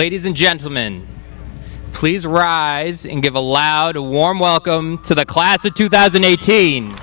Ladies and gentlemen, please rise and give a loud, warm welcome to the class of 2018.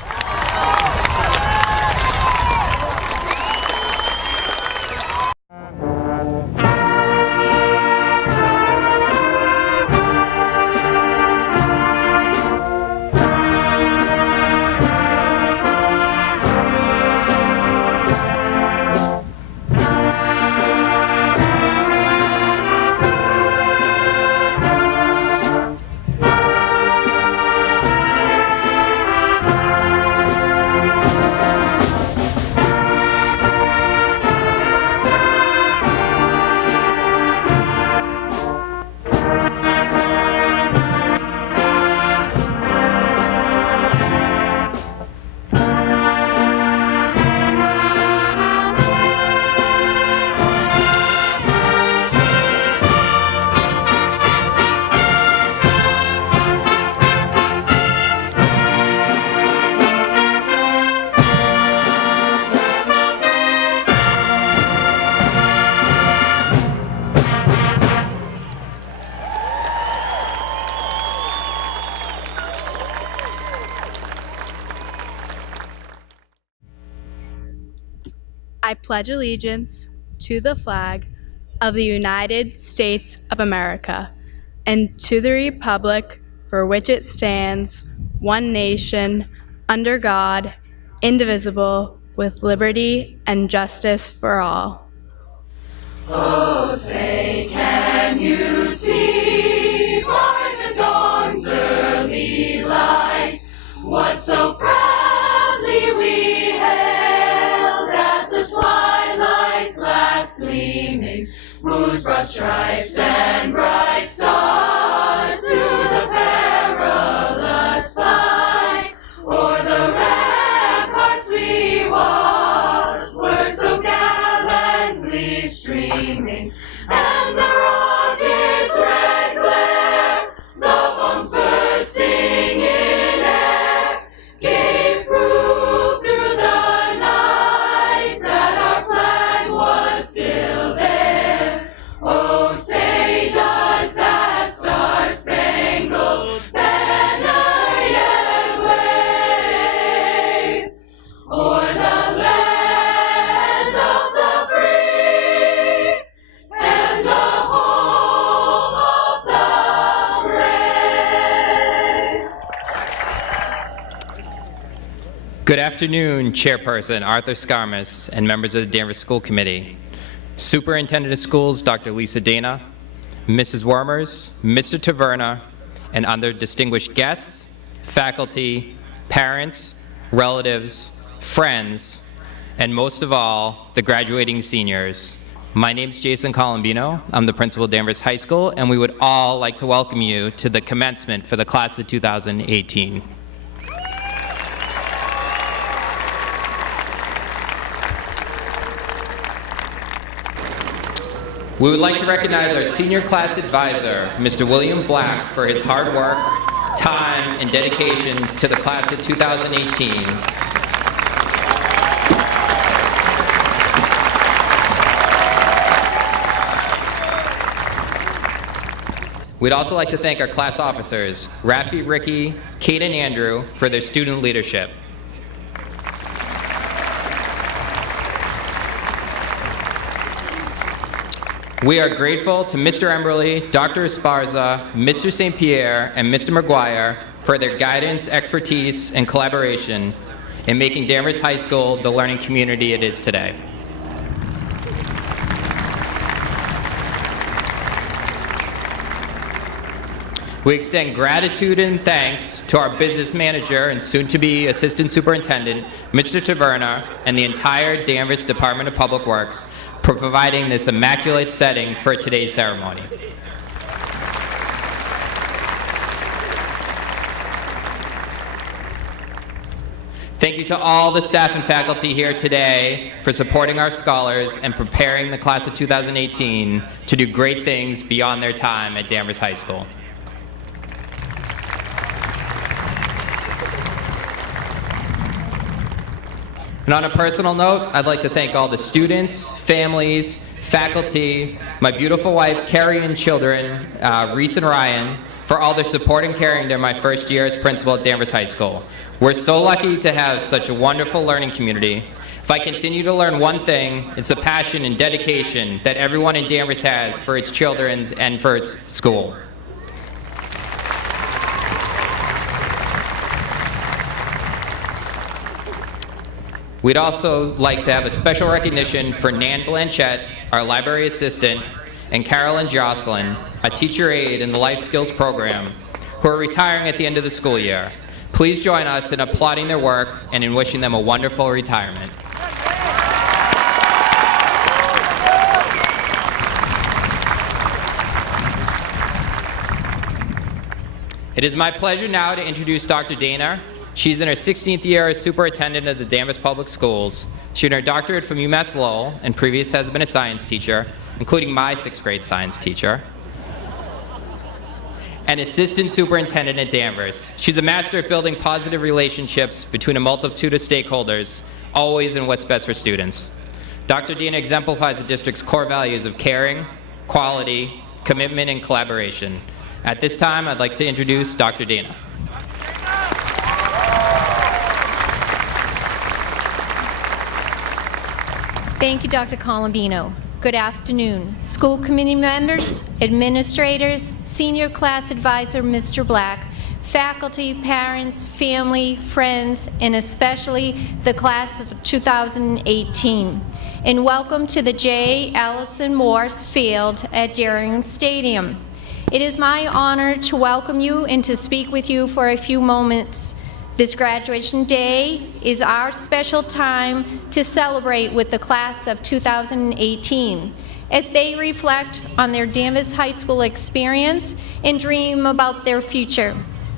I pledge allegiance to the flag of the United States of America and to the republic for which it stands, one nation, under God, indivisible, with liberty and justice for all. Oh, say, can you see by the dawn's early light what so proudly we hailed at the twilight's last gleaming, whose broad stripes and bright stars through the perilous fight o'er the ramparts we watched were so gallantly streaming, and the rocket's red glare, the bombs bursting in air, gave proof through the night that our flag was still there. Oh, say, does that star-spangled banner yet wave o'er the land of the free and the home of the brave? Good afternoon, Chairperson Arthur Skarmeas and members of the Danvers School Committee, Superintendent of Schools Dr. Lisa Dana, Mrs. Wormers, Mr. Taverna, and other distinguished guests, faculty, parents, relatives, friends, and most of all, the graduating seniors. My name's Jason Colombino. I'm the principal of Danvers High School, and we would all like to welcome you to the commencement for the class of 2018. We would like to recognize our senior class advisor, Mr. William Black, for his hard work, time, and dedication to the class of 2018. We'd also like to thank our class officers, Rafi, Ricky, Kate, and Andrew, for their student leadership. We are grateful to Mr. Emberley, Dr. Esparza, Mr. St. Pierre, and Mr. McGuire for their guidance, expertise, and collaboration in making Danvers High School the learning community it is today. We extend gratitude and thanks to our business manager and soon-to-be assistant superintendent, Mr. Taverna, and the entire Danvers Department of Public Works for providing this immaculate setting for today's ceremony. Thank you to all the staff and faculty here today for supporting our scholars and preparing the class of 2018 to do great things beyond their time at Danvers High School. And on a personal note, I'd like to thank all the students, families, faculty, my beautiful wife, Carrie, and children, Reese and Ryan, for all their support and caring during my first year as principal at Danvers High School. We're so lucky to have such a wonderful learning community. If I continue to learn one thing, it's the passion and dedication that everyone in Danvers has for its children and for its school. We'd also like to have a special recognition for Nan Blanchette, our library assistant, and Carolyn Jocelyn, a teacher aide in the Life Skills program, who are retiring at the end of the school year. Please join us in applauding their work and in wishing them a wonderful retirement. It is my pleasure now to introduce Dr. Dana. She's in her 16th year as superintendent of the Danvers Public Schools. She earned her doctorate from UMass Lowell and previous has been a science teacher, including my 6th grade science teacher, and assistant superintendent at Danvers. She's a master at building positive relationships between a multitude of stakeholders, always in what's best for students. Dr. Dana exemplifies the district's core values of caring, quality, commitment, and collaboration. At this time, I'd like to introduce Dr. Dana. Thank you, Dr. Colombino. Good afternoon, school committee members, administrators, senior class advisor, Mr. Black, faculty, parents, family, friends, and especially the class of 2018. And welcome to the J. Allison Morse Field at Darien Stadium. It is my honor to welcome you and to speak with you for a few moments. This graduation day is our special time to celebrate with the class of 2018 as they reflect on their Danvers High School experience and dream about their future.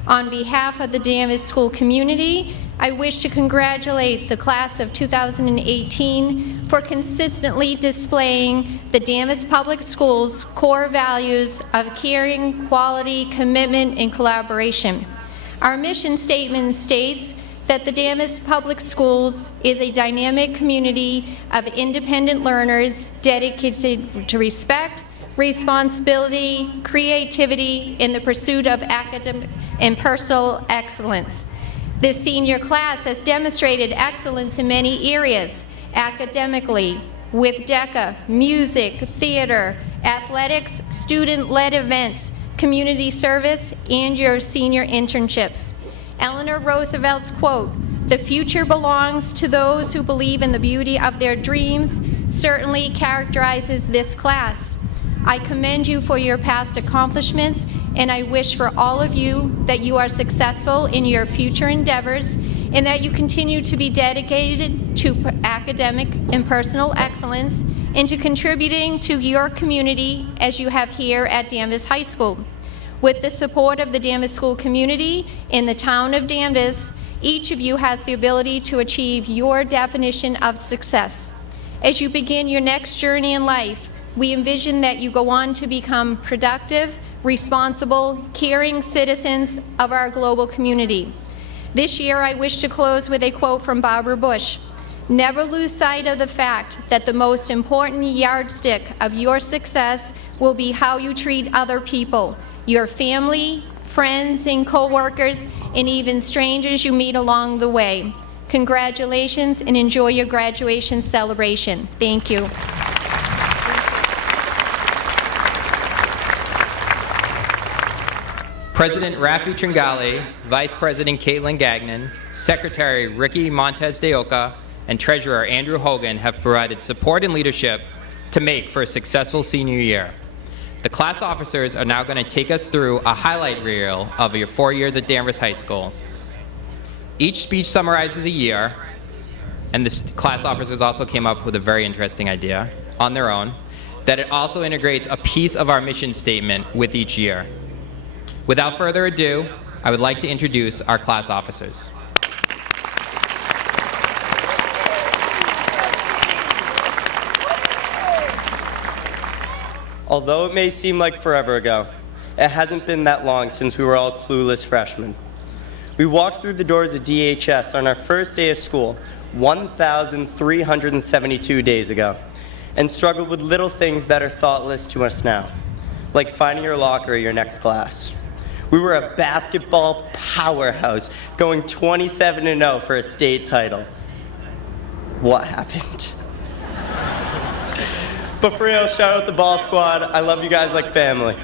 On behalf of the Danvers school community, I wish to congratulate the class of 2018 for consistently displaying the Danvers Public Schools' core values of caring, quality, commitment, and collaboration. Our mission statement states that the Danvers Public Schools is a dynamic community of independent learners dedicated to respect, responsibility, creativity, and the pursuit of academic and personal excellence. This senior class has demonstrated excellence in many areas, academically, with DECA, music, theater, athletics, student-led events, community service, and your senior internships. Eleanor Roosevelt's quote, "The future belongs to those who believe in the beauty of their dreams," certainly characterizes this class. I commend you for your past accomplishments, and I wish for all of you that you are successful in your future endeavors and that you continue to be dedicated to academic and personal excellence and to contributing to your community as you have here at Danvers High School. With the support of the Danvers school community in the town of Danvers, each of you has the ability to achieve your definition of success. As you begin your next journey in life, we envision that you go on to become productive, responsible, caring citizens of our global community. This year, I wish to close with a quote from Barbara Bush. "Never lose sight of the fact that the most important yardstick of your success will be how you treat other people, your family, friends, and co-workers, and even strangers you meet along the way." Congratulations and enjoy your graduation celebration. Thank you. President Rafi Tringale, Vice President Caitlin Gagnon, Secretary Ricky Montes de Oca, and Treasurer Andrew Hogan have provided support and leadership to make for a successful senior year. The class officers are now going to take us through a highlight reel of your 4 years at Danvers High School. Each speech summarizes a year, and the class officers also came up with a very interesting idea on their own, that it also integrates a piece of our mission statement with each year. Without further ado, I would like to introduce our class officers. Although it may seem like forever ago, it hasn't been that long since we were all clueless freshmen. We walked through the doors of DHS on our first day of school 1,372 days ago. and struggled with little things that are thoughtless to us now, like finding your locker at your next class. We were a basketball powerhouse, going 27-0 for a state title. What happened? But for real, shout out the ball squad. I love you guys like family.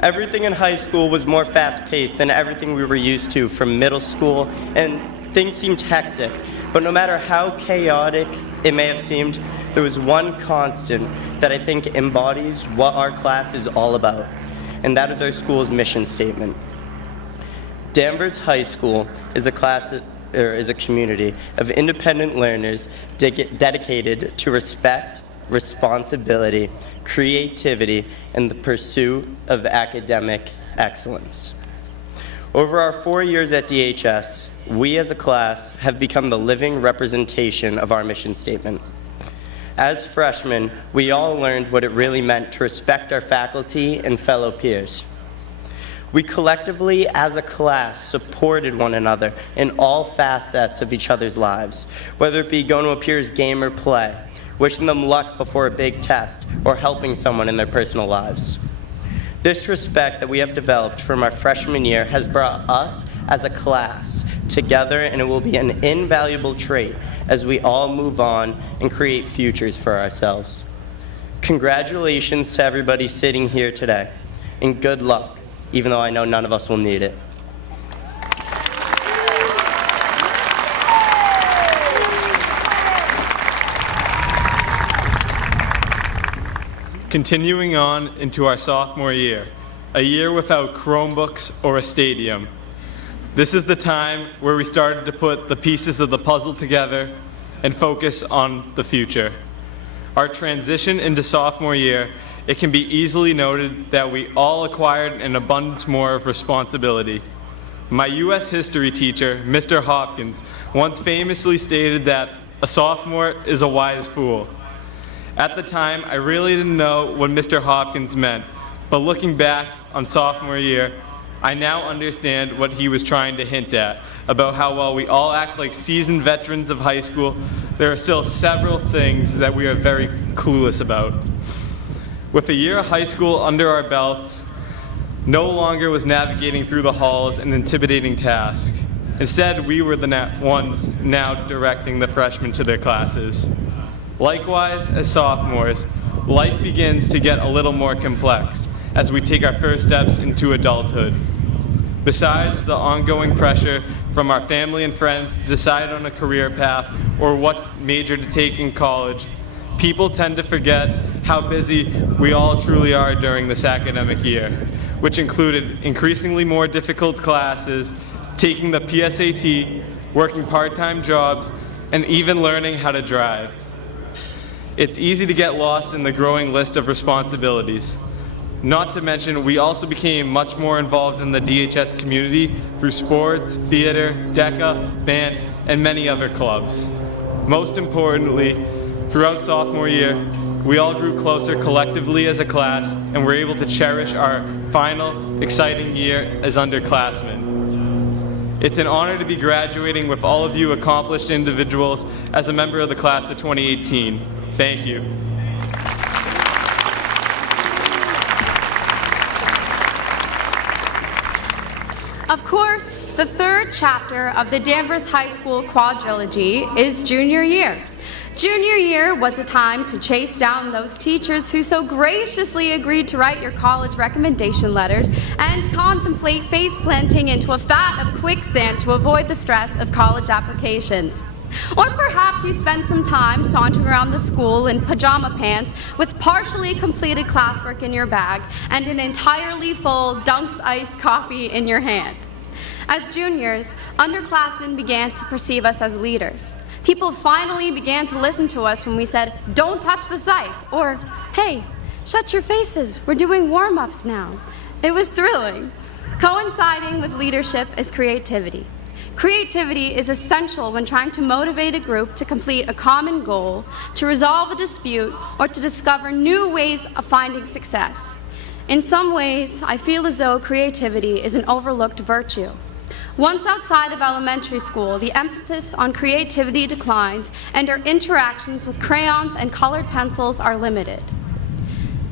Everything in high school was more fast-paced than everything we were used to from middle school, and things seemed hectic. But no matter how chaotic it may have seemed, there was one constant that I think embodies what our class is all about, and that is our school's mission statement. Danvers High School is a community of independent learners dedicated to respect, responsibility, creativity, and the pursuit of academic excellence. Over our 4 years at DHS, we as a class have become the living representation of our mission statement. As freshmen, we all learned what it really meant to respect our faculty and fellow peers. We collectively, as a class, supported one another in all facets of each other's lives, whether it be going to a peer's game or play, wishing them luck before a big test, or helping someone in their personal lives. This respect that we have developed from our freshman year has brought us as a class together, and it will be an invaluable trait as we all move on and create futures for ourselves. Congratulations to everybody sitting here today, and good luck, even though I know none of us will need it. Continuing on into our sophomore year, a year without Chromebooks or a stadium. This is the time where we started to put the pieces of the puzzle together and focus on the future. Our transition into sophomore year, it can be easily noted that we all acquired an abundance more of responsibility. My U.S. history teacher, Mr. Hopkins, once famously stated that a sophomore is a wise fool. At the time, I really didn't know what Mr. Hopkins meant, but looking back on sophomore year, I now understand what he was trying to hint at, about how while we all act like seasoned veterans of high school, there are still several things that we are very clueless about. With a year of high school under our belts, no longer was navigating through the halls an intimidating task. Instead, we were the ones now directing the freshmen to their classes. Likewise, as sophomores, life begins to get a little more complex as we take our first steps into adulthood. Besides the ongoing pressure from our family and friends to decide on a career path or what major to take in college, people tend to forget how busy we all truly are during this academic year, which included increasingly more difficult classes, taking the PSAT, working part-time jobs, and even learning how to drive. It's easy to get lost in the growing list of responsibilities. Not to mention, we also became much more involved in the DHS community through sports, theater, DECA, band, and many other clubs. Most importantly, throughout sophomore year, we all grew closer collectively as a class and were able to cherish our final, exciting year as underclassmen. It's an honor to be graduating with all of you accomplished individuals as a member of the class of 2018. Thank you. Of course, the third chapter of the Danvers High School quadrilogy is junior year. Junior year was a time to chase down those teachers who so graciously agreed to write your college recommendation letters and contemplate face planting into a vat of quicksand to avoid the stress of college applications. Or perhaps you spent some time sauntering around the school in pajama pants with partially completed classwork in your bag and an entirely full Dunk's iced coffee in your hand. As juniors, underclassmen began to perceive us as leaders. People finally began to listen to us when we said, "Don't touch the psych," or, "Hey, shut your faces, we're doing warm-ups now." It was thrilling. Coinciding with leadership is creativity. Creativity is essential when trying to motivate a group to complete a common goal, to resolve a dispute, or to discover new ways of finding success. In some ways, I feel as though creativity is an overlooked virtue. Once outside of elementary school, the emphasis on creativity declines and our interactions with crayons and colored pencils are limited.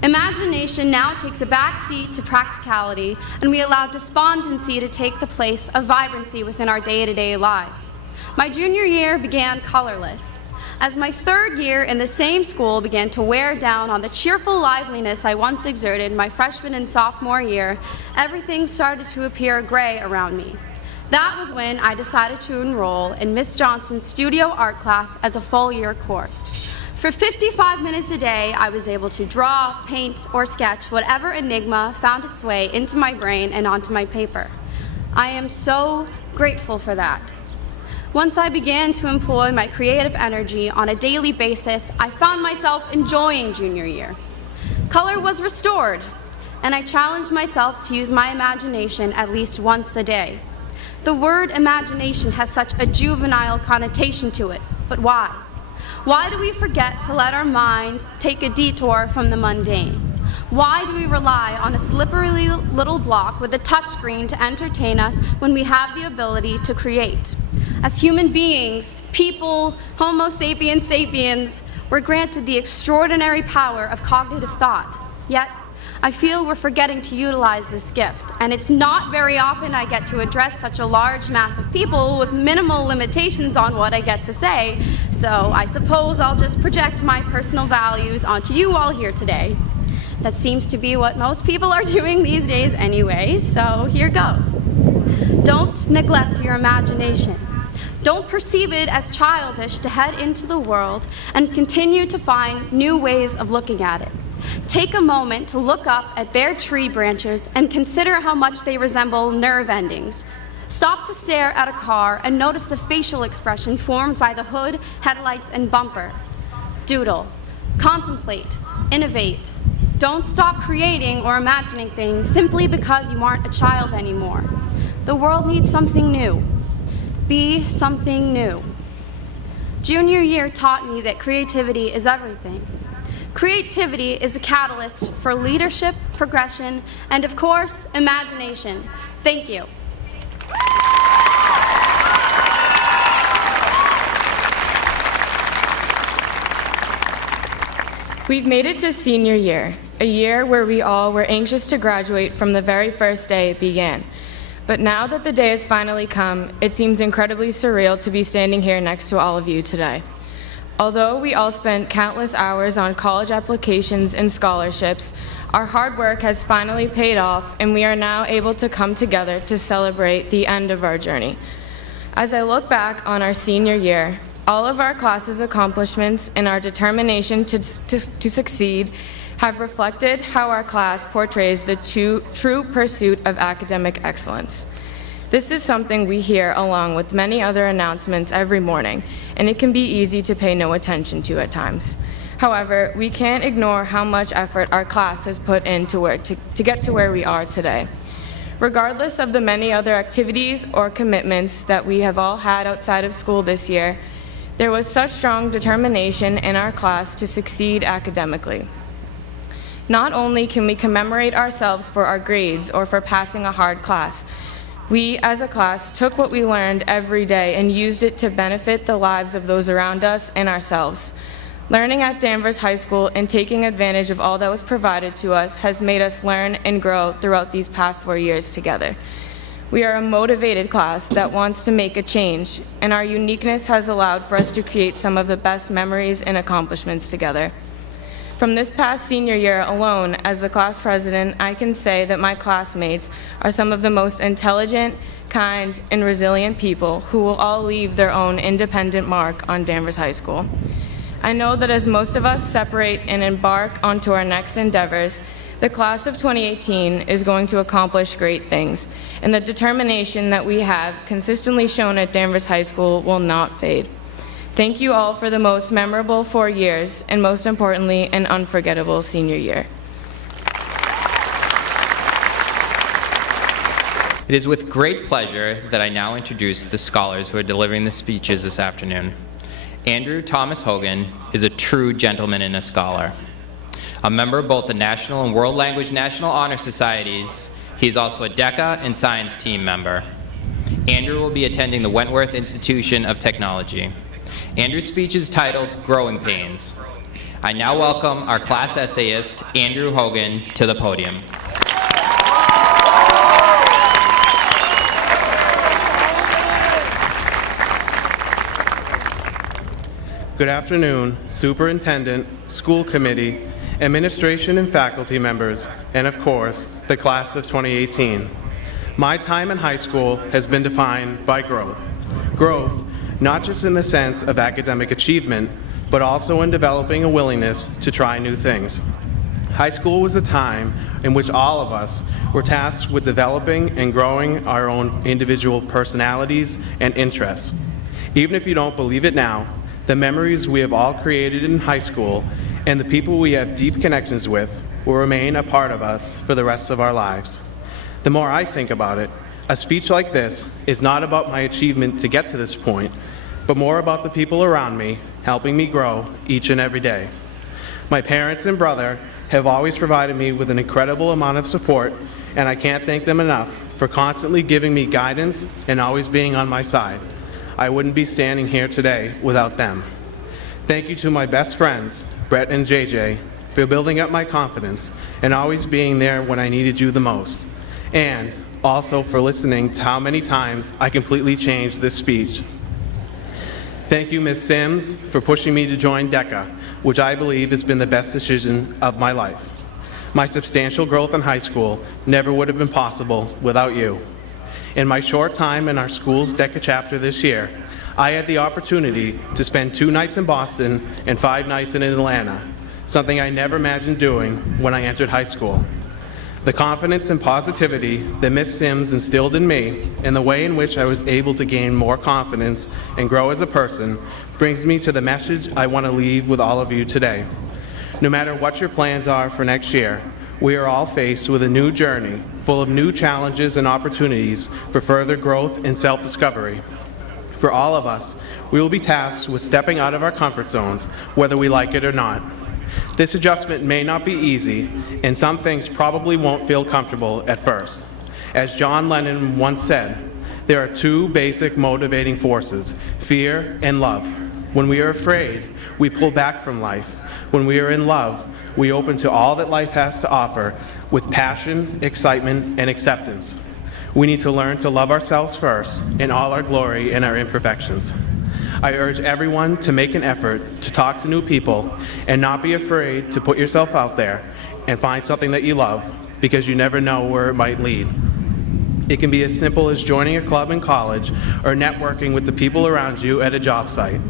Imagination now takes a back seat to practicality, and we allow despondency to take the place of vibrancy within our day-to-day lives. My junior year began colorless. As my third year in the same school began to wear down on the cheerful liveliness I once exerted my freshman and sophomore year, everything started to appear gray around me. That was when I decided to enroll in Miss Johnson's studio art class as a full-year course. For 55 minutes a day, I was able to draw, paint, or sketch whatever enigma found its way into my brain and onto my paper. I am so grateful for that. Once I began to employ my creative energy on a daily basis, I found myself enjoying junior year. Color was restored, and I challenged myself to use my imagination at least once a day. The word imagination has such a juvenile connotation to it, but why? Why do we forget to let our minds take a detour from the mundane? Why do we rely on a slippery little block with a touchscreen to entertain us when we have the ability to create? As human beings, people, Homo sapiens sapiens, we're granted the extraordinary power of cognitive thought. Yet, I feel we're forgetting to utilize this gift, and it's not very often I get to address such a large mass of people with minimal limitations on what I get to say, so I suppose I'll just project my personal values onto you all here today. That seems to be what most people are doing these days anyway, so here goes. Don't neglect your imagination. Don't perceive it as childish to head into the world and continue to find new ways of looking at it. Take a moment to look up at bare tree branches and consider how much they resemble nerve endings. Stop to stare at a car and notice the facial expression formed by the hood, headlights, and bumper. Doodle. Contemplate. Innovate. Don't stop creating or imagining things simply because you aren't a child anymore. The world needs something new. Be something new. Junior year taught me that creativity is everything. Creativity is a catalyst for leadership, progression, and of course, imagination. Thank you. We've made it to senior year, a year where we all were anxious to graduate from the very first day it began. But now that the day has finally come, it seems incredibly surreal to be standing here next to all of you today. Although we all spent countless hours on college applications and scholarships, our hard work has finally paid off, and we are now able to come together to celebrate the end of our journey. As I look back on our senior year, all of our class's accomplishments and our determination to succeed have reflected how our class portrays the true pursuit of academic excellence. This is something we hear along with many other announcements every morning, and it can be easy to pay no attention to at times. However, we can't ignore how much effort our class has put in to get to where we are today. Regardless of the many other activities or commitments that we have all had outside of school this year, there was such strong determination in our class to succeed academically. Not only can we commemorate ourselves for our grades or for passing a hard class, we, as a class, took what we learned every day and used it to benefit the lives of those around us and ourselves. Learning at Danvers High School and taking advantage of all that was provided to us has made us learn and grow throughout these past 4 years together. We are a motivated class that wants to make a change, and our uniqueness has allowed for us to create some of the best memories and accomplishments together. From this past senior year alone, as the class president, I can say that my classmates are some of the most intelligent, kind, and resilient people who will all leave their own independent mark on Danvers High School. I know that as most of us separate and embark onto our next endeavors, the class of 2018 is going to accomplish great things, and the determination that we have consistently shown at Danvers High School will not fade. Thank you all for the most memorable 4 years, and most importantly, an unforgettable senior year. It is with great pleasure that I now introduce the scholars who are delivering the speeches this afternoon. Andrew Thomas Hogan is a true gentleman and a scholar. A member of both the National and World Language National Honor Societies, he is also a DECA and Science Team member. Andrew will be attending the Wentworth Institution of Technology. Andrew's speech is titled Growing Pains. I now welcome our class essayist, Andrew Hogan, to the podium. Good afternoon, Superintendent, School Committee, Administration and faculty members, and of course, the class of 2018. My time in high school has been defined by growth. Growth, not just in the sense of academic achievement, but also in developing a willingness to try new things. High school was a time in which all of us were tasked with developing and growing our own individual personalities and interests. Even if you don't believe it now, the memories we have all created in high school and the people we have deep connections with will remain a part of us for the rest of our lives. The more I think about it, a speech like this is not about my achievement to get to this point, but more about the people around me helping me grow each and every day. My parents and brother have always provided me with an incredible amount of support, and I can't thank them enough for constantly giving me guidance and always being on my side. I wouldn't be standing here today without them. Thank you to my best friends, Brett and JJ, for building up my confidence and always being there when I needed you the most. And also for listening to how many times I completely changed this speech. Thank you, Ms. Sims, for pushing me to join DECA, which I believe has been the best decision of my life. My substantial growth in high school never would have been possible without you. In my short time in our school's DECA chapter this year, I had the opportunity to spend 2 nights in Boston and 5 nights in Atlanta, something I never imagined doing when I entered high school. The confidence and positivity that Ms. Sims instilled in me and the way in which I was able to gain more confidence and grow as a person brings me to the message I want to leave with all of you today. No matter what your plans are for next year, we are all faced with a new journey full of new challenges and opportunities for further growth and self-discovery. For all of us, we will be tasked with stepping out of our comfort zones, whether we like it or not. This adjustment may not be easy, and some things probably won't feel comfortable at first. As John Lennon once said, there are 2 basic motivating forces, fear and love. When we are afraid, we pull back from life. When we are in love, we open to all that life has to offer with passion, excitement, and acceptance. We need to learn to love ourselves first in all our glory and our imperfections. I urge everyone to make an effort to talk to new people and not be afraid to put yourself out there and find something that you love, because you never know where it might lead. It can be as simple as joining a club in college or networking with the people around you at a job site.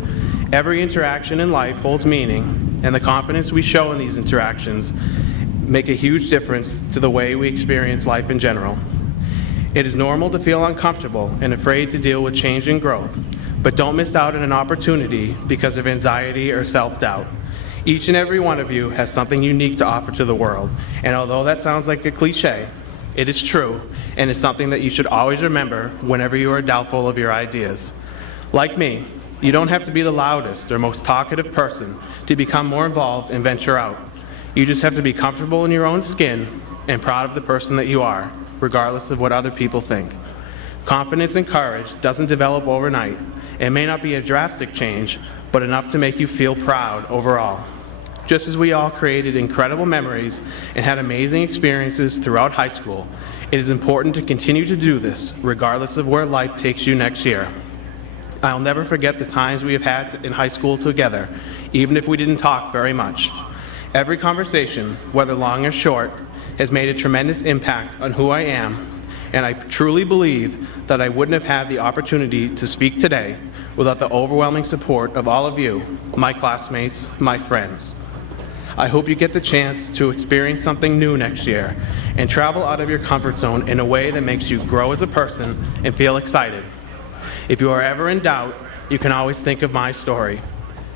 Every interaction in life holds meaning, and the confidence we show in these interactions make a huge difference to the way we experience life in general. It is normal to feel uncomfortable and afraid to deal with change and growth, but don't miss out on an opportunity because of anxiety or self-doubt. Each and every one of you has something unique to offer to the world, and although that sounds like a cliche, it is true, and is something that you should always remember whenever you are doubtful of your ideas. Like me, you don't have to be the loudest or most talkative person to become more involved and venture out. You just have to be comfortable in your own skin and proud of the person that you are, regardless of what other people think. Confidence and courage doesn't develop overnight. It may not be a drastic change, but enough to make you feel proud overall. Just as we all created incredible memories and had amazing experiences throughout high school, it is important to continue to do this, regardless of where life takes you next year. I'll never forget the times we have had in high school together, even if we didn't talk very much. Every conversation, whether long or short, has made a tremendous impact on who I am, and I truly believe that I wouldn't have had the opportunity to speak today without the overwhelming support of all of you, my classmates, my friends. I hope you get the chance to experience something new next year and travel out of your comfort zone in a way that makes you grow as a person and feel excited. If you are ever in doubt, you can always think of my story.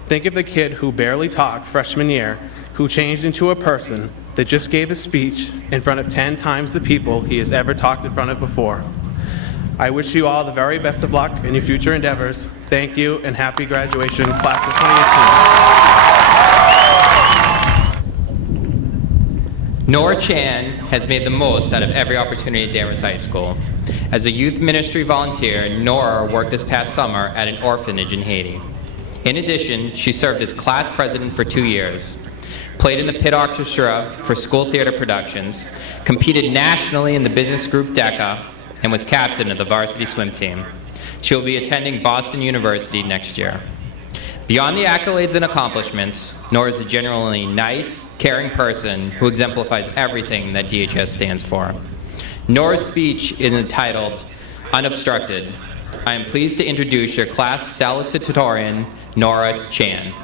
Think of the kid who barely talked freshman year, who changed into a person that just gave a speech in front of 10 times the people he has ever talked in front of before. I wish you all the very best of luck in your future endeavors. Thank you, and happy graduation, class of 2018. Nora Chan has made the most out of every opportunity at Danvers High School. As a youth ministry volunteer, Nora worked this past summer at an orphanage in Haiti. In addition, she served as class president for 2 years, played in the pit orchestra for school theater productions, competed nationally in the business group DECA, and was captain of the varsity swim team. She will be attending Boston University next year. Beyond the accolades and accomplishments, Nora is a genuinely nice, caring person who exemplifies everything that DHS stands for. Nora's speech is entitled, Unobstructed. I am pleased to introduce your class salutatorian, Nora Chan.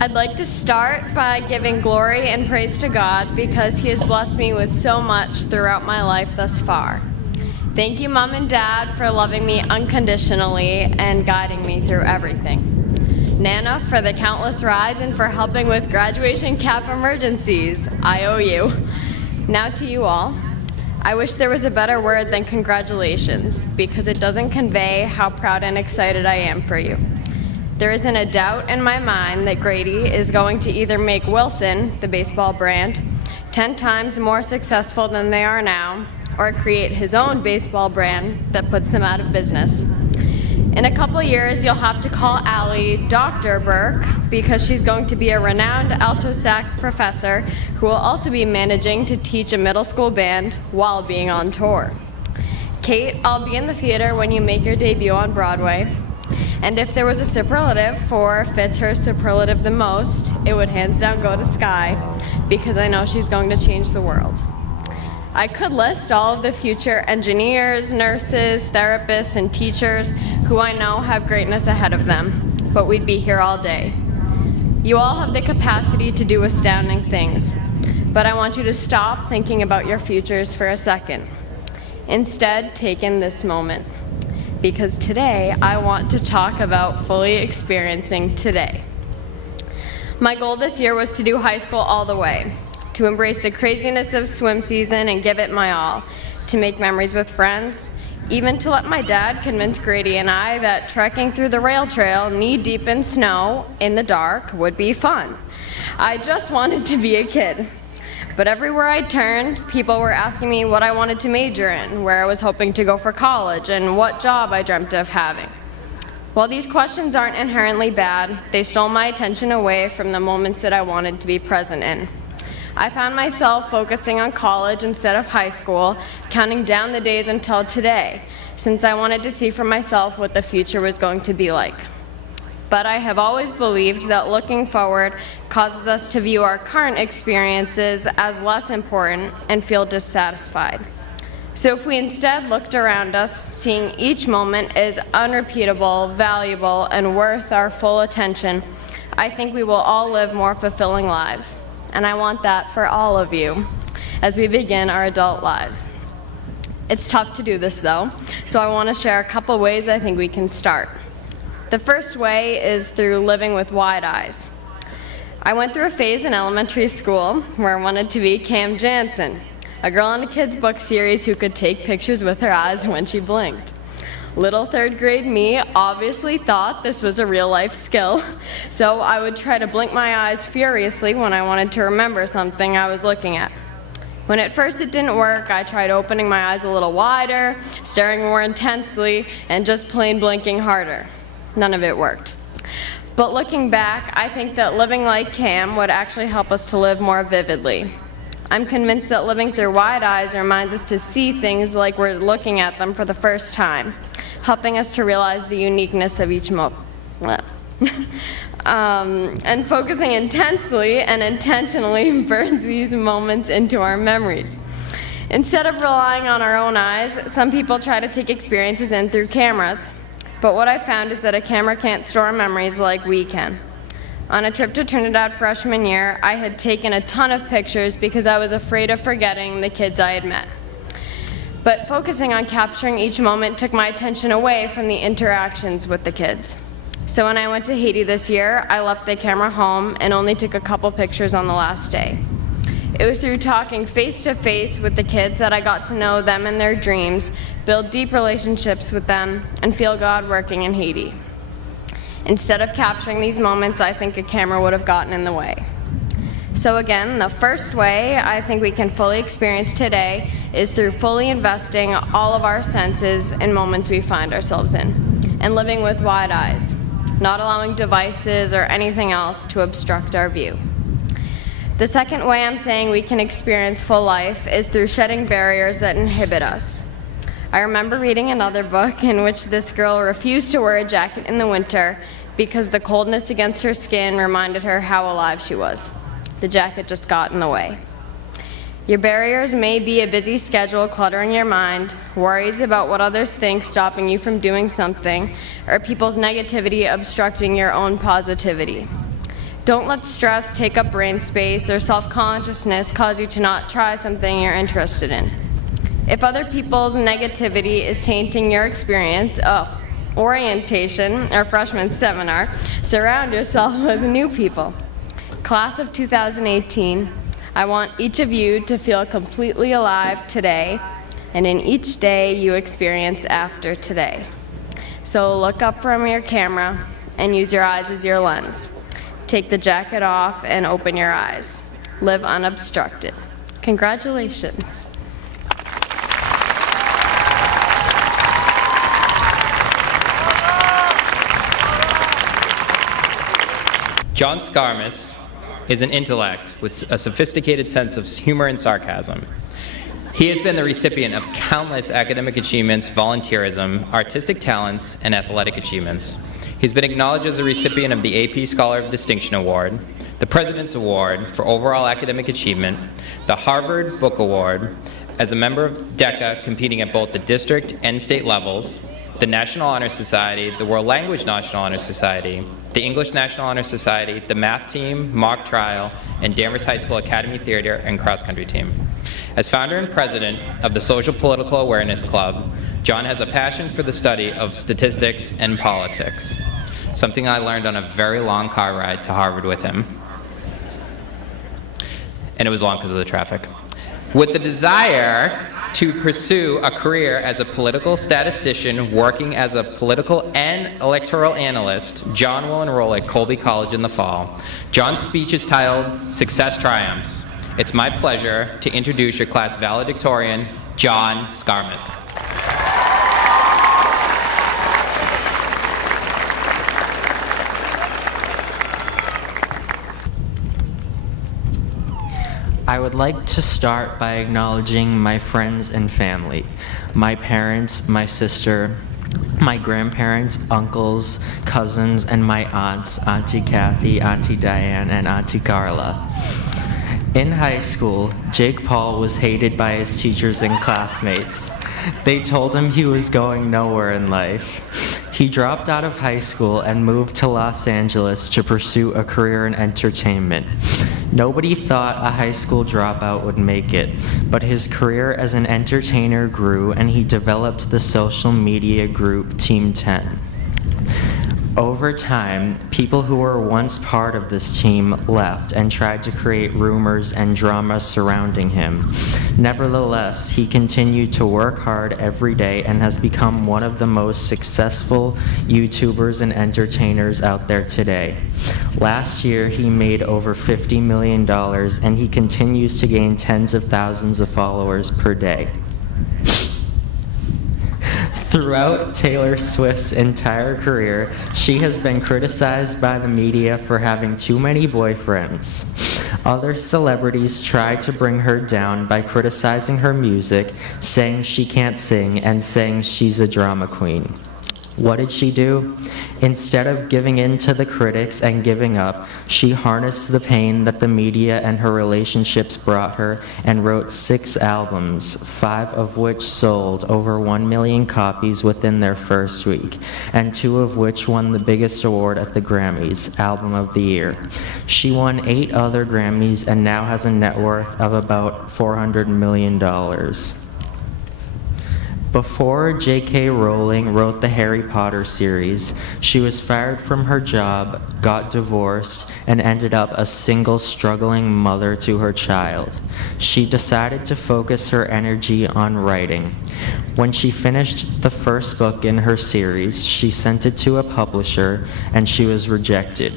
I'd like to start by giving glory and praise to God because He has blessed me with so much throughout my life thus far. Thank you, Mom and Dad, for loving me unconditionally and guiding me through everything. Nana, for the countless rides and for helping with graduation cap emergencies. I owe you. Now to you all. I wish there was a better word than congratulations because it doesn't convey how proud and excited I am for you. There isn't a doubt in my mind that Grady is going to either make Wilson, the baseball brand, 10 times more successful than they are now, or create his own baseball brand that puts them out of business. In a couple years, you'll have to call Allie Dr. Burke because she's going to be a renowned alto sax professor who will also be managing to teach a middle school band while being on tour. Kate, I'll be in the theater when you make your debut on Broadway. And if there was a superlative for fits her superlative the most, it would hands down go to Sky, because I know she's going to change the world. I could list all of the future engineers, nurses, therapists, and teachers who I know have greatness ahead of them, but we'd be here all day. You all have the capacity to do astounding things, but I want you to stop thinking about your futures for a second. Instead, take in this moment. Because today, I want to talk about fully experiencing today. My goal this year was to do high school all the way, to embrace the craziness of swim season and give it my all, to make memories with friends, even to let my dad convince Grady and I that trekking through the rail trail knee-deep in snow in the dark would be fun. I just wanted to be a kid. But everywhere I turned, people were asking me what I wanted to major in, where I was hoping to go for college, and what job I dreamt of having. While these questions aren't inherently bad, they stole my attention away from the moments that I wanted to be present in. I found myself focusing on college instead of high school, counting down the days until today, since I wanted to see for myself what the future was going to be like. But I have always believed that looking forward causes us to view our current experiences as less important and feel dissatisfied. So if we instead looked around us, seeing each moment as unrepeatable, valuable, and worth our full attention, I think we will all live more fulfilling lives. And I want that for all of you as we begin our adult lives. It's tough to do this though, so I want to share a couple ways I think we can start. The first way is through living with wide eyes. I went through a phase in elementary school where I wanted to be Cam Jansen, a girl in a kid's book series who could take pictures with her eyes when she blinked. Little third grade me obviously thought this was a real life skill, so I would try to blink my eyes furiously when I wanted to remember something I was looking at. When at first it didn't work, I tried opening my eyes a little wider, staring more intensely, and just plain blinking harder. None of it worked. But looking back, I think that living like Cam would actually help us to live more vividly. I'm convinced that living through wide eyes reminds us to see things like we're looking at them for the first time, helping us to realize the uniqueness of each moment. And focusing intensely and intentionally burns these moments into our memories. Instead of relying on our own eyes, some people try to take experiences in through cameras. But what I found is that a camera can't store memories like we can. On a trip to Trinidad freshman year, I had taken a ton of pictures because I was afraid of forgetting the kids I had met. But focusing on capturing each moment took my attention away from the interactions with the kids. So when I went to Haiti this year, I left the camera home and only took a couple pictures on the last day. It was through talking face-to-face with the kids that I got to know them and their dreams, build deep relationships with them, and feel God working in Haiti. Instead of capturing these moments, I think a camera would have gotten in the way. So again, the first way I think we can fully experience today is through fully investing all of our senses in moments we find ourselves in, and living with wide eyes, not allowing devices or anything else to obstruct our view. The second way I'm saying we can experience full life is through shedding barriers that inhibit us. I remember reading another book in which this girl refused to wear a jacket in the winter because the coldness against her skin reminded her how alive she was. The jacket just got in the way. Your barriers may be a busy schedule cluttering your mind, worries about what others think stopping you from doing something, or people's negativity obstructing your own positivity. Don't let stress take up brain space or self-consciousness cause you to not try something you're interested in. If other people's negativity is tainting your experience of orientation or freshman seminar, surround yourself with new people. Class of 2018, I want each of you to feel completely alive today and in each day you experience after today. So look up from your camera and use your eyes as your lens. Take the jacket off and open your eyes. Live unobstructed. Congratulations. John Skarmeas is an intellect with a sophisticated sense of humor and sarcasm. He has been the recipient of countless academic achievements, volunteerism, artistic talents, and athletic achievements. He's been acknowledged as a recipient of the AP Scholar of Distinction Award, the President's Award for Overall Academic Achievement, the Harvard Book Award, as a member of DECA competing at both the district and state levels, the National Honor Society, the World Language National Honor Society, the English National Honor Society, the Math Team, Mock Trial, and Danvers High School Academy Theater and Cross Country Team. As founder and president of the Social Political Awareness Club, John has a passion for the study of statistics and politics, something I learned on a very long car ride to Harvard with him. And it was long because of the traffic. With the desire to pursue a career as a political statistician working as a political and electoral analyst, John will enroll at Colby College in the fall. John's speech is titled Success Triumphs. It's my pleasure to introduce your class valedictorian, John Skarmeas. I would like to start by acknowledging my friends and family, my parents, my sister, my grandparents, uncles, cousins, and my aunts, Auntie Kathy, Auntie Diane, and Auntie Carla. In high school, Jake Paul was hated by his teachers and classmates. They told him he was going nowhere in life. He dropped out of high school and moved to Los Angeles to pursue a career in entertainment. Nobody thought a high school dropout would make it, but his career as an entertainer grew and he developed the social media group Team 10. Over time, people who were once part of this team left and tried to create rumors and drama surrounding him. Nevertheless, he continued to work hard every day and has become one of the most successful YouTubers and entertainers out there today. Last year, he made over $50 million and he continues to gain tens of thousands of followers per day. Throughout Taylor Swift's entire career, she has been criticized by the media for having too many boyfriends. Other celebrities try to bring her down by criticizing her music, saying she can't sing, and saying she's a drama queen. What did she do? Instead of giving in to the critics and giving up, she harnessed the pain that the media and her relationships brought her and wrote 6 albums, 5 of which sold over 1 million copies within their first week, and 2 of which won the biggest award at the Grammys, Album of the Year. She won 8 other Grammys and now has a net worth of about $400 million. Before J.K. Rowling wrote the Harry Potter series, she was fired from her job, got divorced, and ended up a single struggling mother to her child. She decided to focus her energy on writing. When she finished the first book in her series, she sent it to a publisher, and she was rejected.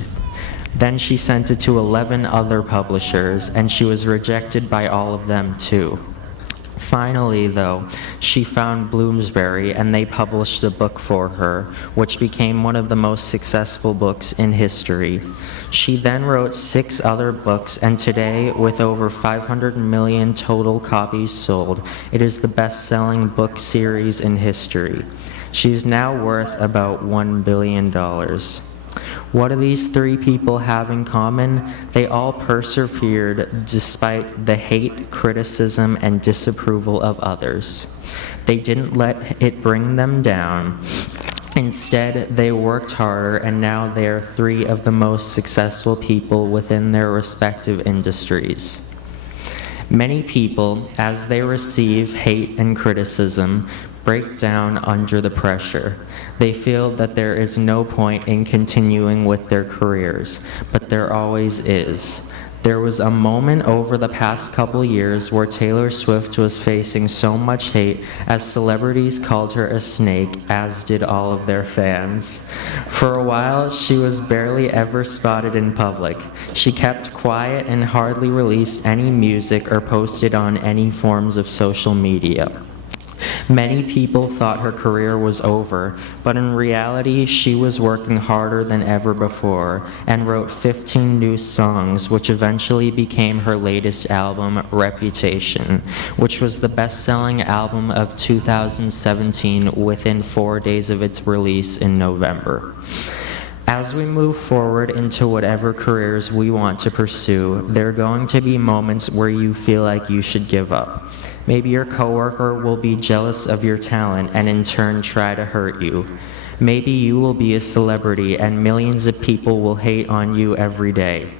Then she sent it to 11 other publishers, and she was rejected by all of them too. Finally, though, she found Bloomsbury, and they published a book for her, which became one of the most successful books in history. She then wrote 6 other books, and today, with over 500 million total copies sold, it is the best-selling book series in history. She is now worth about $1 billion. What do these 3 people have in common? They all persevered despite the hate, criticism, and disapproval of others. They didn't let it bring them down. Instead, they worked harder, and now they are 3 of the most successful people within their respective industries. Many people, as they receive hate and criticism, break down under the pressure. They feel that there is no point in continuing with their careers, but there always is. There was a moment over the past couple years where Taylor Swift was facing so much hate as celebrities called her a snake, as did all of their fans. For a while, she was barely ever spotted in public. She kept quiet and hardly released any music or posted on any forms of social media. Many people thought her career was over, but in reality, she was working harder than ever before and wrote 15 new songs, which eventually became her latest album, Reputation, which was the best-selling album of 2017 within 4 days of its release in November. As we move forward into whatever careers we want to pursue, there are going to be moments where you feel like you should give up. Maybe your coworker will be jealous of your talent and in turn try to hurt you. Maybe you will be a celebrity and millions of people will hate on you every day.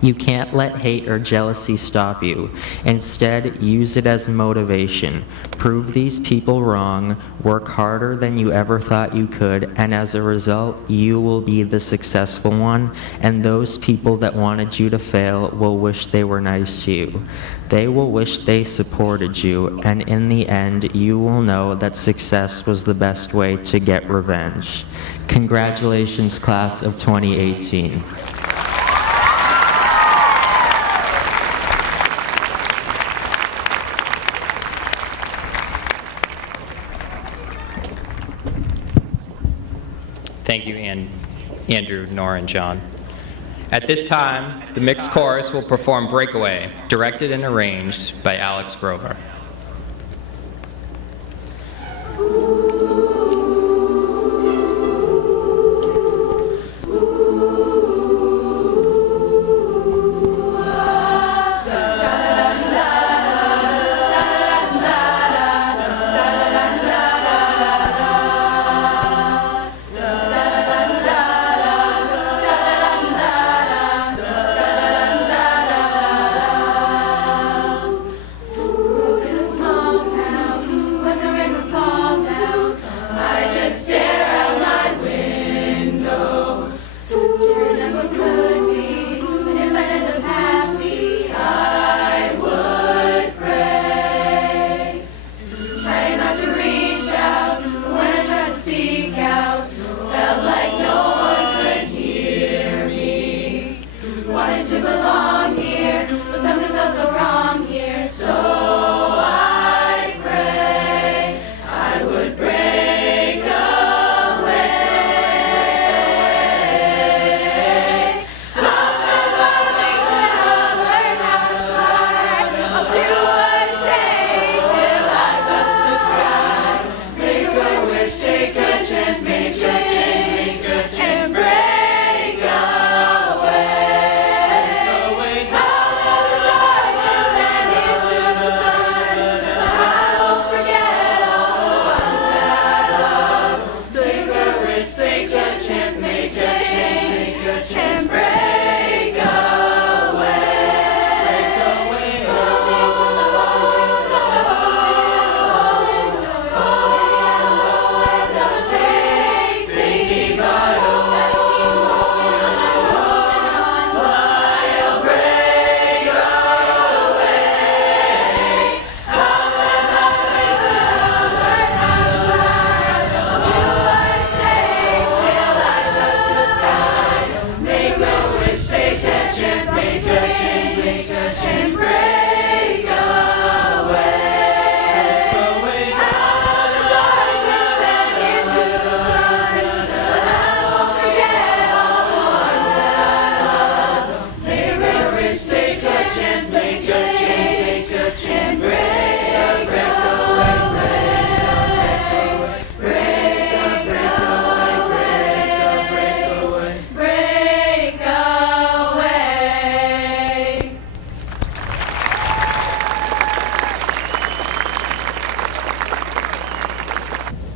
You can't let hate or jealousy stop you. Instead, use it as motivation. Prove these people wrong, work harder than you ever thought you could, and as a result, you will be the successful one, and those people that wanted you to fail will wish they were nice to you. They will wish they supported you, and in the end, you will know that success was the best way to get revenge. Congratulations, class of 2018. Thank you, Andrew, Nora, and John. At this time, the mixed chorus will perform Breakaway, directed and arranged by Alex Grover.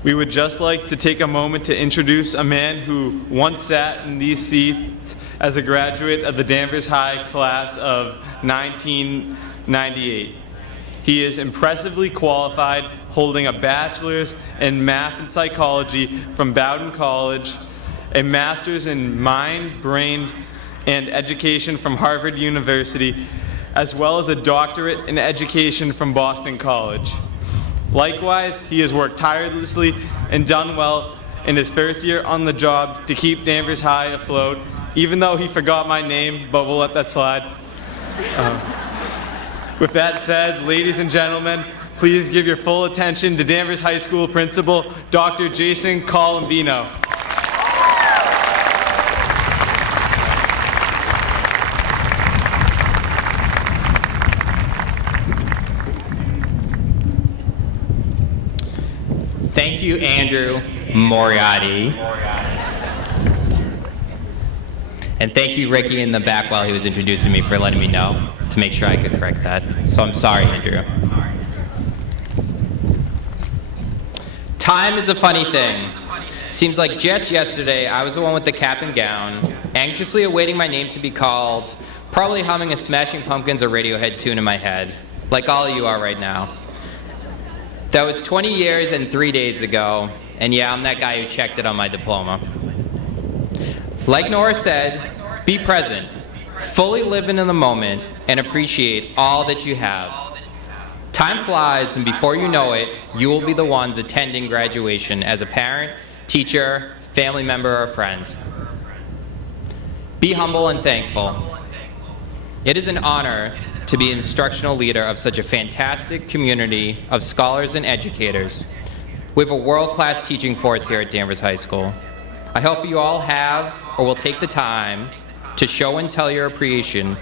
We would just like to take a moment to introduce a man who once sat in these seats as a graduate of the Danvers High class of 1998. He is impressively qualified, holding a bachelor's in math and psychology from Bowdoin College, a master's in mind, brain, and education from Harvard University, as well as a doctorate in education from Boston College. Likewise, he has worked tirelessly and done well in his first year on the job to keep Danvers High afloat, even though he forgot my name, but we'll let that slide. With that said, ladies and gentlemen, please give your full attention to Danvers High School Principal, Dr. Jason Colombino. Thank you, Andrew Moriarty. And thank you, Ricky, in the back while he was introducing me, for letting me know to make sure I could correct that. So I'm sorry, Andrew. Time is a funny thing. Seems like just yesterday I was the one with the cap and gown, anxiously awaiting my name to be called, probably humming a Smashing Pumpkins or Radiohead tune in my head, like all of you are right now. That was 20 years and 3 days ago, and yeah, I'm that guy who checked it on my diploma. Like Nora said, be present, fully live in the moment, and appreciate all that you have. Time flies, and before you know it, you will be the ones attending graduation as a parent, teacher, family member, or friend. Be humble and thankful. It is an honor to be instructional leader of such a fantastic community of scholars and educators. We have a world-class teaching force here at Danvers High School. I hope you all have or will take the time to show and tell your appreciation,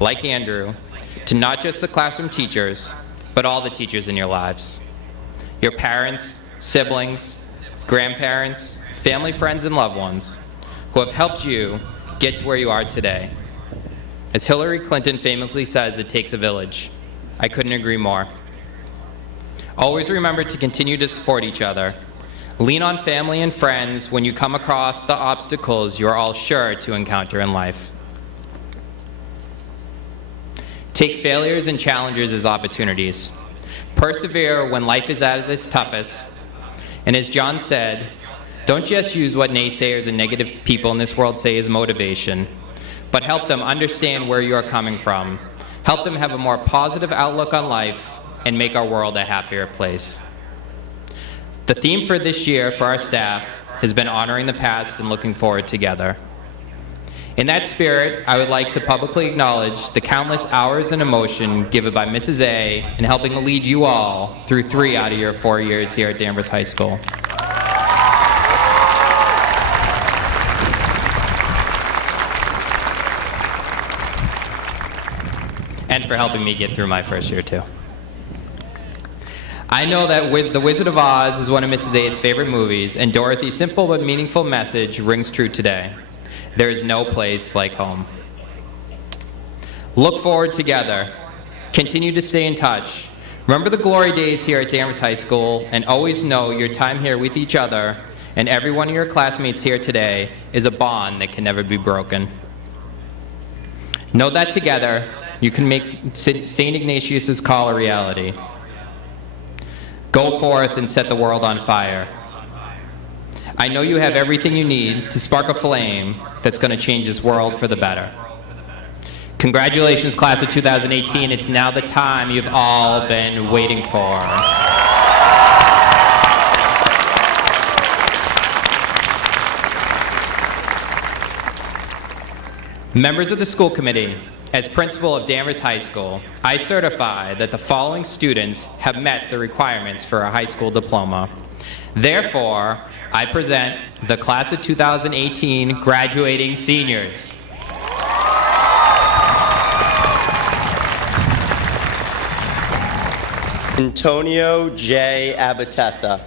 like Andrew, to not just the classroom teachers, but all the teachers in your lives. Your parents, siblings, grandparents, family, friends, and loved ones who have helped you get to where you are today. As Hillary Clinton famously says, it takes a village. I couldn't agree more. Always remember to continue to support each other. Lean on family and friends when you come across the obstacles you are all sure to encounter in life. Take failures and challenges as opportunities. Persevere when life is at its toughest. And as John said, don't just use what naysayers and negative people in this world say as motivation, but help them understand where you are coming from. Help them have a more positive outlook on life and make our world a happier place. The theme for this year for our staff has been honoring the past and looking forward together. In that spirit, I would like to publicly acknowledge the countless hours and emotion given by Mrs. A in helping lead you all through 3 out of your 4 years here at Danvers High School. And for helping me get through my first year too. I know that The Wizard of Oz is one of Mrs. A's favorite movies, and Dorothy's simple but meaningful message rings true today. There is no place like home. Look forward together. Continue to stay in touch. Remember the glory days here at Danvers High School, and always know your time here with each other and every one of your classmates here today is a bond that can never be broken. Know that together, you can make St. Ignatius' call a reality. Go forth and set the world on fire. I know you have everything you need to spark a flame that's going to change this world for the better. Congratulations, class of 2018. It's now the time you've all been waiting for. Members of the school committee, as principal of Danvers High School, I certify that the following students have met the requirements for a high school diploma. Therefore, I present the class of 2018 graduating seniors. Antonio J. Abatessa.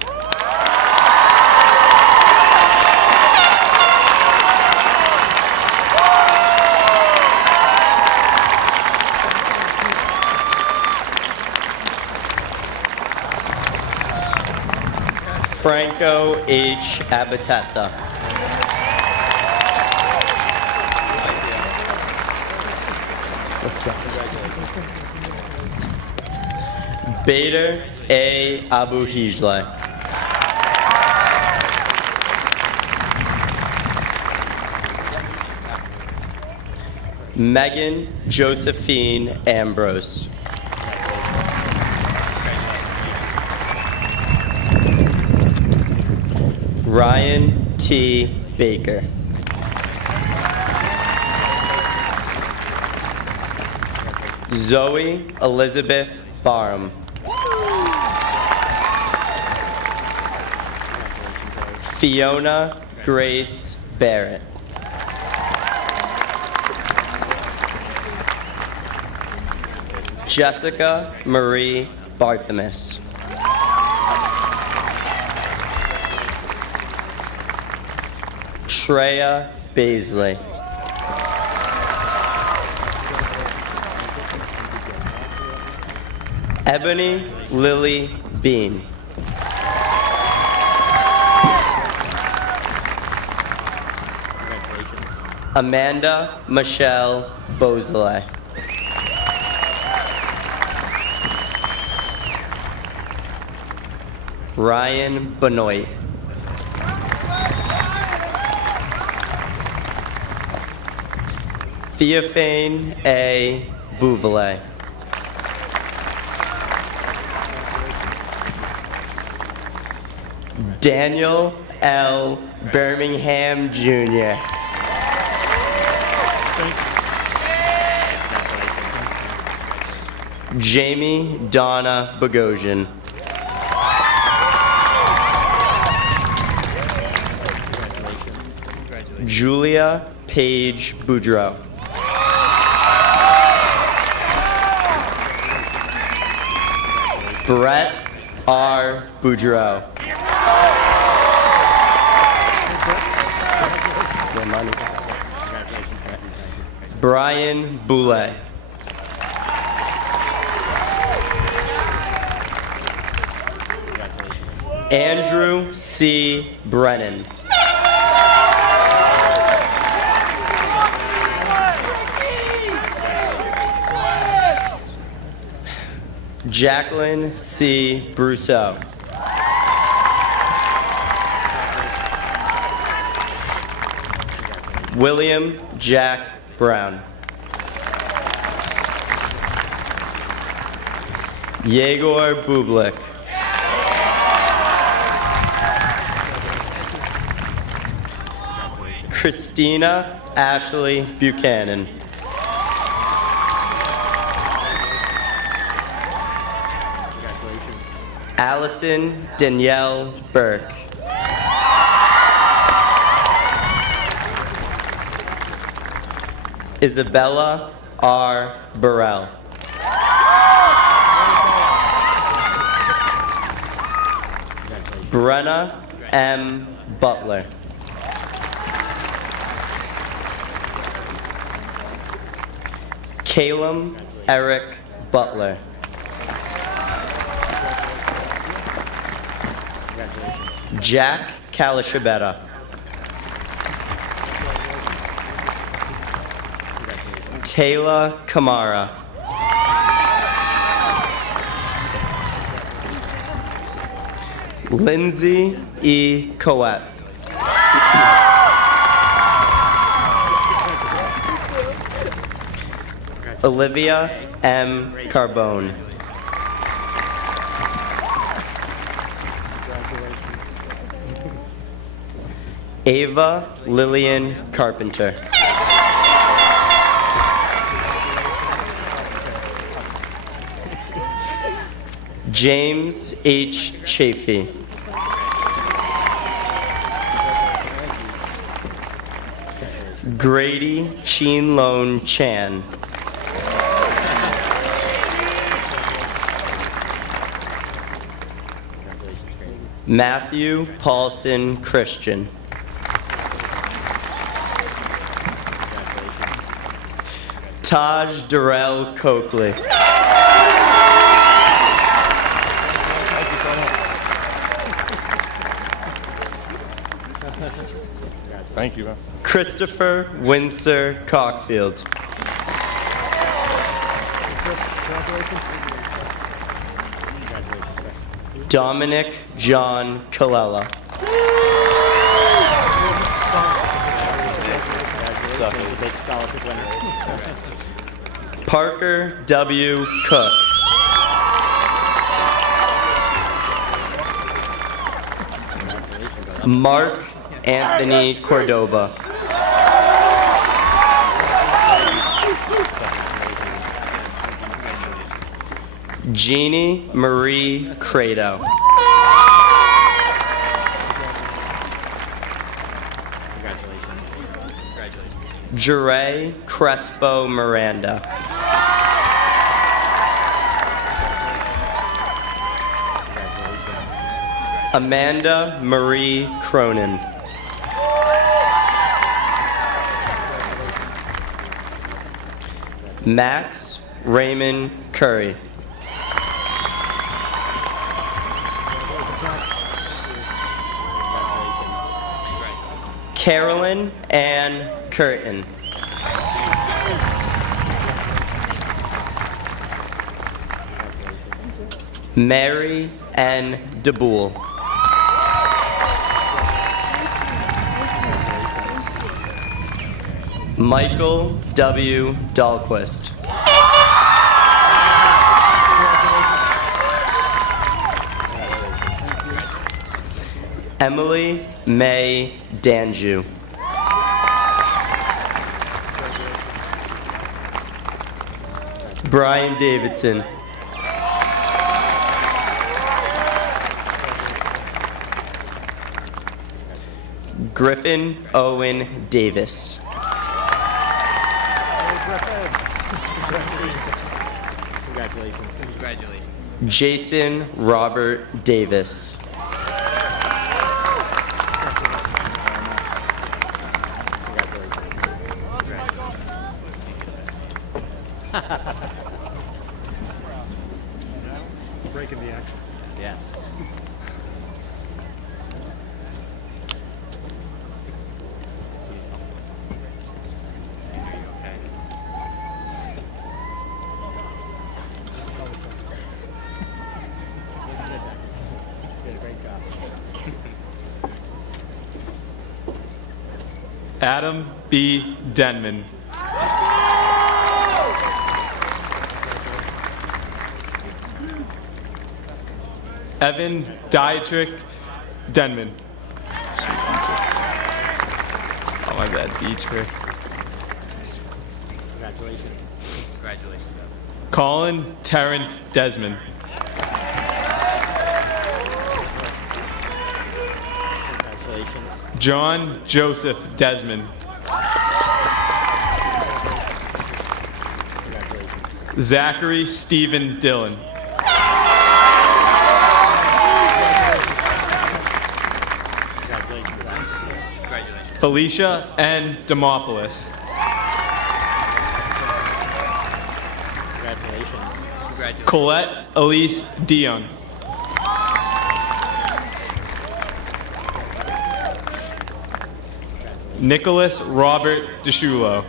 Frank Marco H. Abatessa. Bader A. Abu Hijla. Megan Josephine Ambrose. Ryan T. Baker. Zoe Elizabeth Barham. Fiona Grace Barrett. Jessica Marie Barthemus. Treya Baisley. Ebony Lily Bean. Amanda Michelle Beausoleil. Ryan Benoit. Theophane A. Bouvelet. Daniel L. Birmingham Jr. Jamie Donna Bogosian. Julia Paige Boudreau. Brett R. Boudreau. Brian Boulet. Andrew C. Brennan. Jacqueline C. Brousseau. William Jack Brown. Yegor Bublik. Christina Ashley Buchanan. Allison Danielle Burke. Isabella R. Burrell. Brenna M. Butler. Calum Eric Butler. Jack Calishabetta. Taylor Kamara. Lindsay E. Coet. Olivia M. Carbone. Ava Lillian Carpenter. James H. Chafee. Grady Chinlone Chan. Matthew Paulson Christian. Taj Darrell Coakley. Thank you. Christopher Windsor Cockfield. Dominic John Colella. Parker W. Cook. Mark Anthony Cordoba. Jeannie Marie Credo. Jure Crespo Miranda. Amanda Marie Cronin. Max Raymond Curry. Carolyn Ann Curtin. Mary N. DeBoule. Michael W. Dahlquist. Emily May Danju. Brian Davidson. Griffin Owen Davis. Congratulations. Jason Robert Davis. Breaking the X. Yes. Adam B. Denman. Evan Dietrich Denman. Oh, my bad, Dietrich. Congratulations. Congratulations. Colin Terrence Desmond. Congratulations. John Joseph Desmond. Congratulations. Zachary Stephen Dillon. Felicia N. Demopoulos. Congratulations. Colette Elise Dion. Nicholas Robert DeShulo.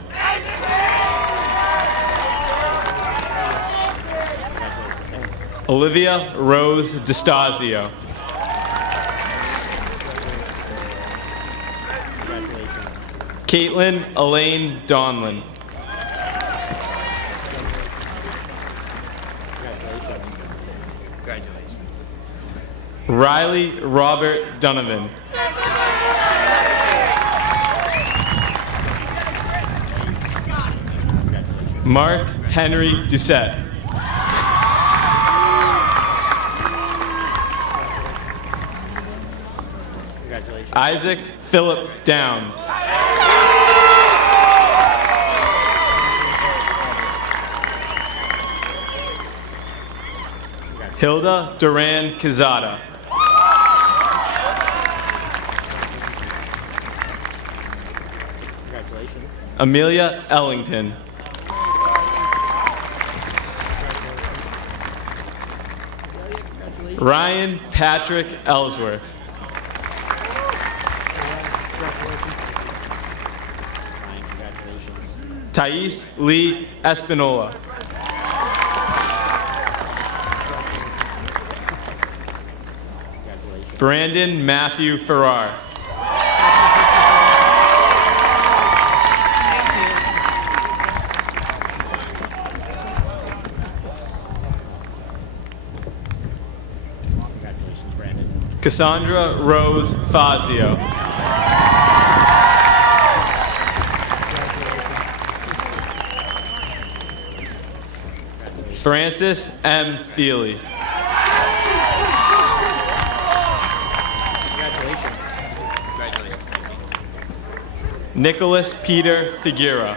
Olivia Rose DeStasio. Caitlin Elaine Donlin. Congratulations. Riley Robert Donovan. Mark Henry Doucette. Isaac Philip Downs. Hilda Duran Quezada. Congratulations. Amelia Ellington. Ryan Patrick Ellsworth. Thais Lee Espinola. Brandon Matthew Farrar. Congratulations, Brandon. Cassandra Rose Fazio. Francis M. Feely. Nicholas Peter Figuera.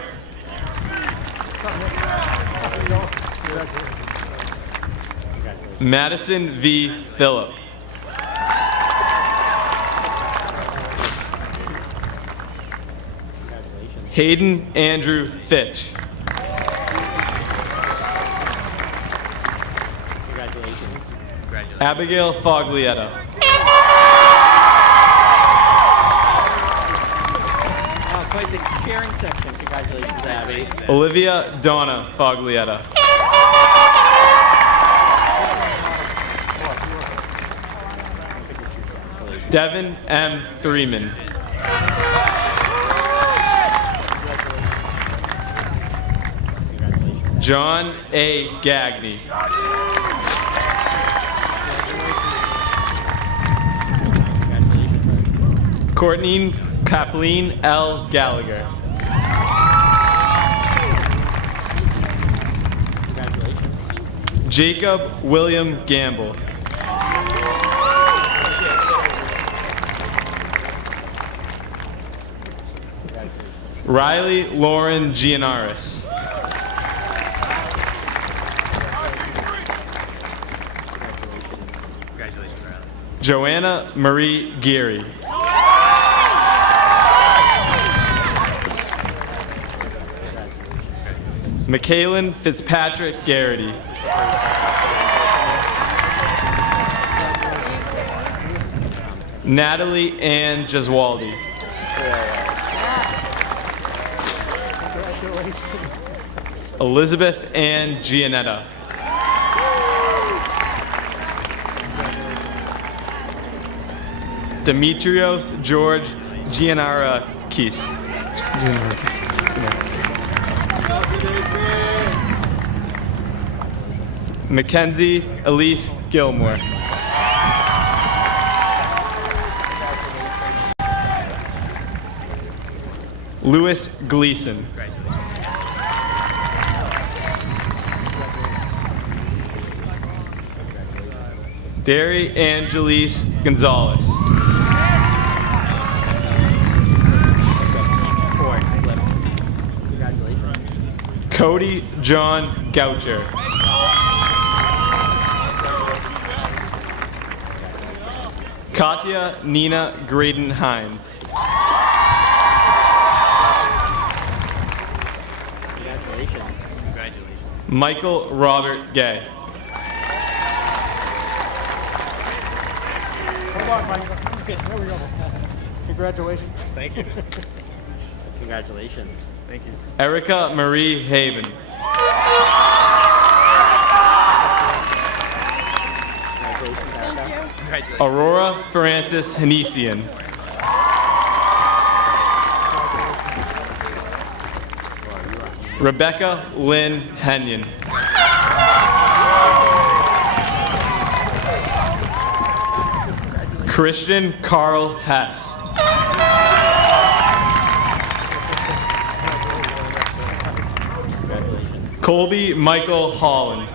Madison V. Phillip. Hayden Andrew Fitch. Congratulations. Abigail Foglietta. Quite the sharing section. Congratulations, Abby. Olivia Donna Foglietta. Devin M. Threeman. John A. Gagnon. Courtney Kathleen L. Gallagher. Jacob William Gamble. Riley Lauren Gianaris. Joanna Marie Geary. Michaelin Fitzpatrick Garrity. Natalie Ann Jeswaldi. Elizabeth Ann Gianetta. Demetrios George Gianarakis. Mackenzie Elise Gilmore. Louis Gleason. Derry Angelise Gonzalez. Cody John Goucher. Katya Nina Graydon Hines. Michael Robert Gay. Come on, Michael. Okay, there we go. Congratulations. Thank you. Congratulations. Thank you. Erica Marie Haven. Congratulations, Erica. Congratulations. Aurora Francis Hanesian. Rebecca Lynn Henyon. Christian Carl Hess. Colby Michael Holland.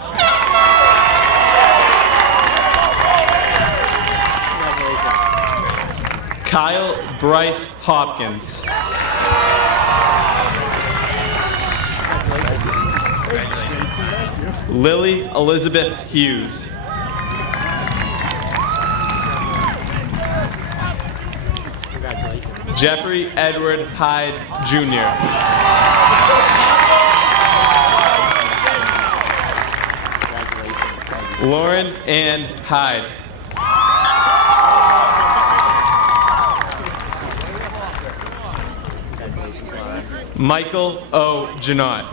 Kyle Bryce Hopkins. Lily Elizabeth Hughes. Jeffrey Edward Hyde Jr. Lauren Ann Hyde. Michael O. Janot.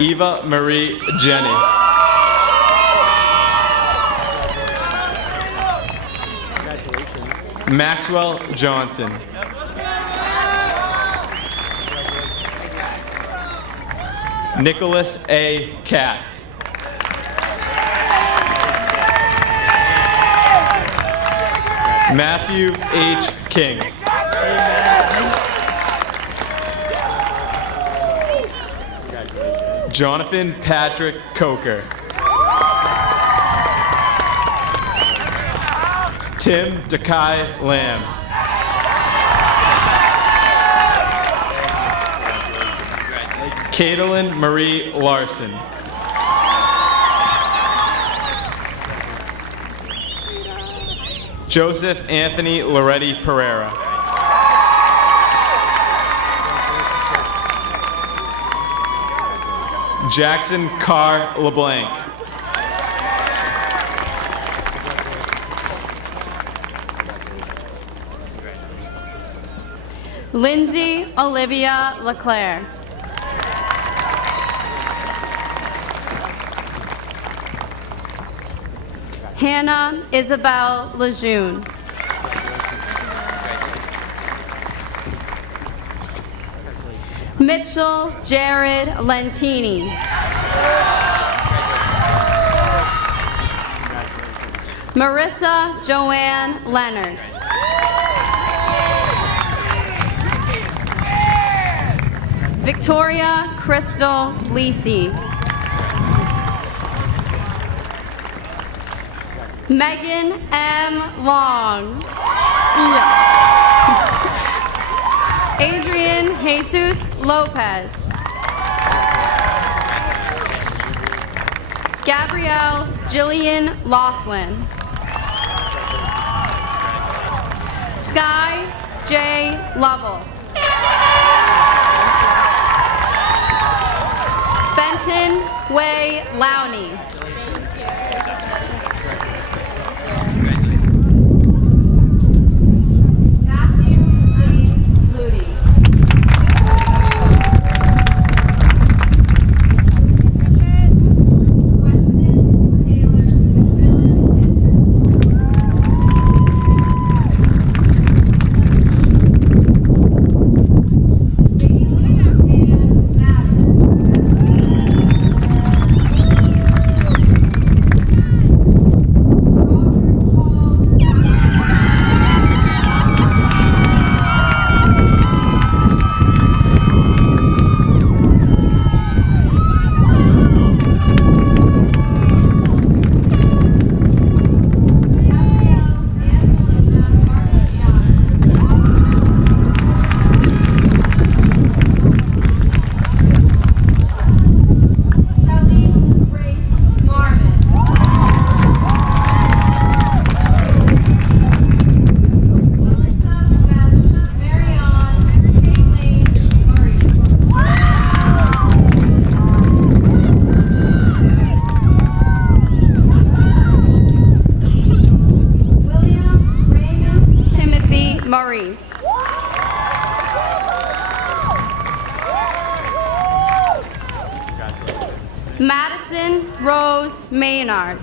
Eva Marie Jenny. Maxwell Johnson. Nicholas A. Katz. Matthew H. King. Jonathan Patrick Coker. Tim Dekai Lamb. Caitlin Marie Larson. Joseph Anthony Loretti Pereira. Jackson Carr LeBlanc. Lindsay Olivia LeClaire. Hannah Isabel Lejeune. Mitchell Jared Lentini. Marissa Joanne Leonard. Victoria Crystal Lisi. Megan M. Long. Adrian Jesus Lopez. Gabrielle Jillian Laughlin. Sky J. Lovell. Benton Way Lowney. Madison Rose Maynard.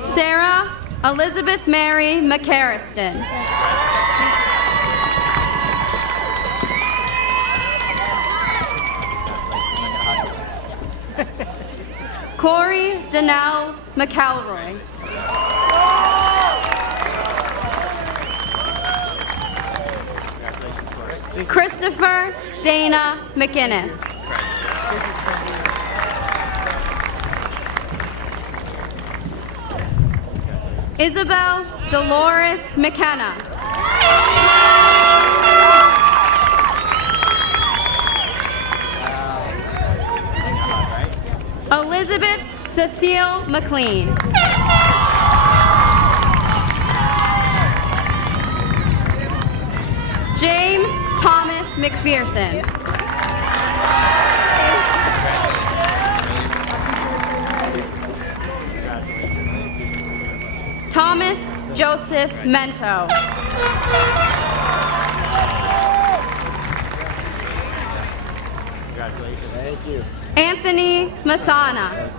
Sarah Elizabeth Mary McCarriston. Corey Donnell McElroy. Christopher Dana McInnes. Isabel Dolores McKenna. Elizabeth Cecile McLean. James Thomas McPherson. Joseph Mento. Congratulations. Thank you. Anthony Masana.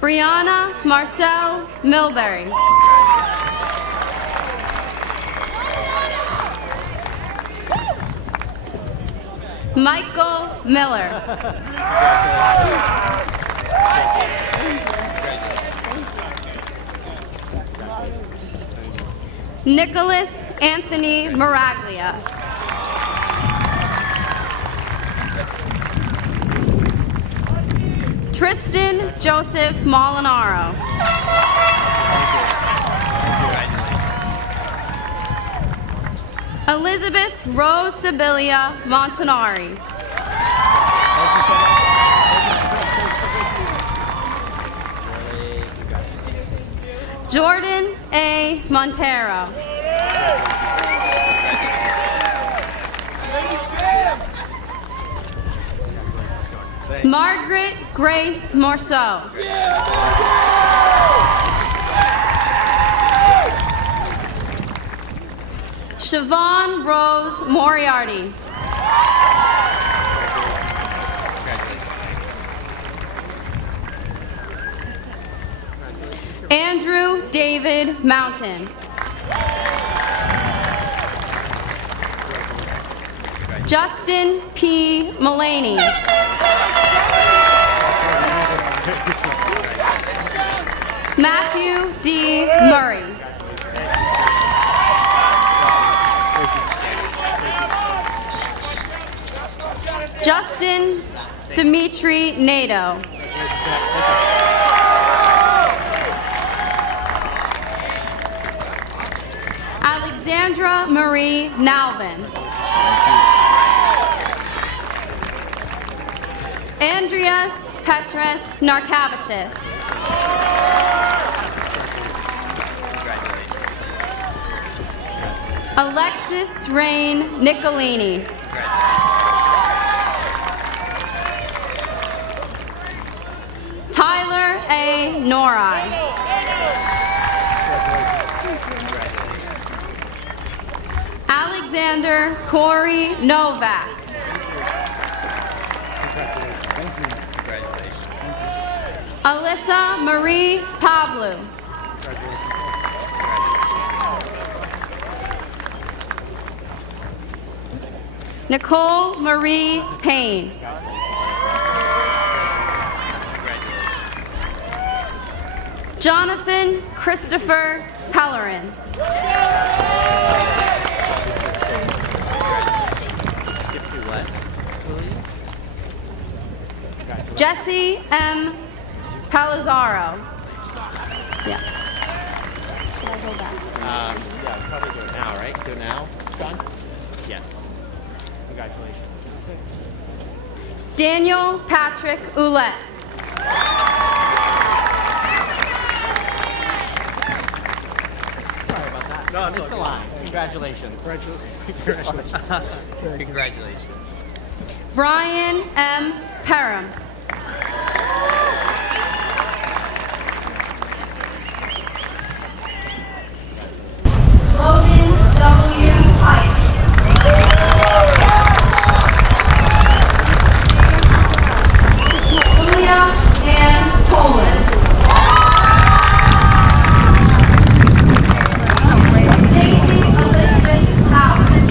Brianna Marcel Milbury. Michael Miller. Nicholas Anthony Maraglia. Tristan Joseph Molinaro. Elizabeth Rose Sibilia Montanari. Jordan A. Montero. Margaret Grace Morceau. Siobhan Rose Moriarty. Andrew David Mountain. Justin P. Mullaney. Matthew D. Murray. Justin Dimitri Nato. Alexandra Marie Nalvin. Andreas Petras Narkavicius. Alexis Rain Nicolini. Tyler A. Nori. Alexander Corey Novak. Alyssa Marie Pavlou. Nicole Marie Payne. Jonathan Christopher Pellerin. Jesse M. Palazzaro. Yeah. Should I go back? Yeah, probably do it now, right? Do it now, John? Yes. Congratulations. Daniel Patrick Ouellette. Sorry about that. No, it's still on. Congratulations. Congratulations. Congratulations. Brian M. Perham. Logan W. Pike. Julia Ann Poland. Daisy Elizabeth Howard.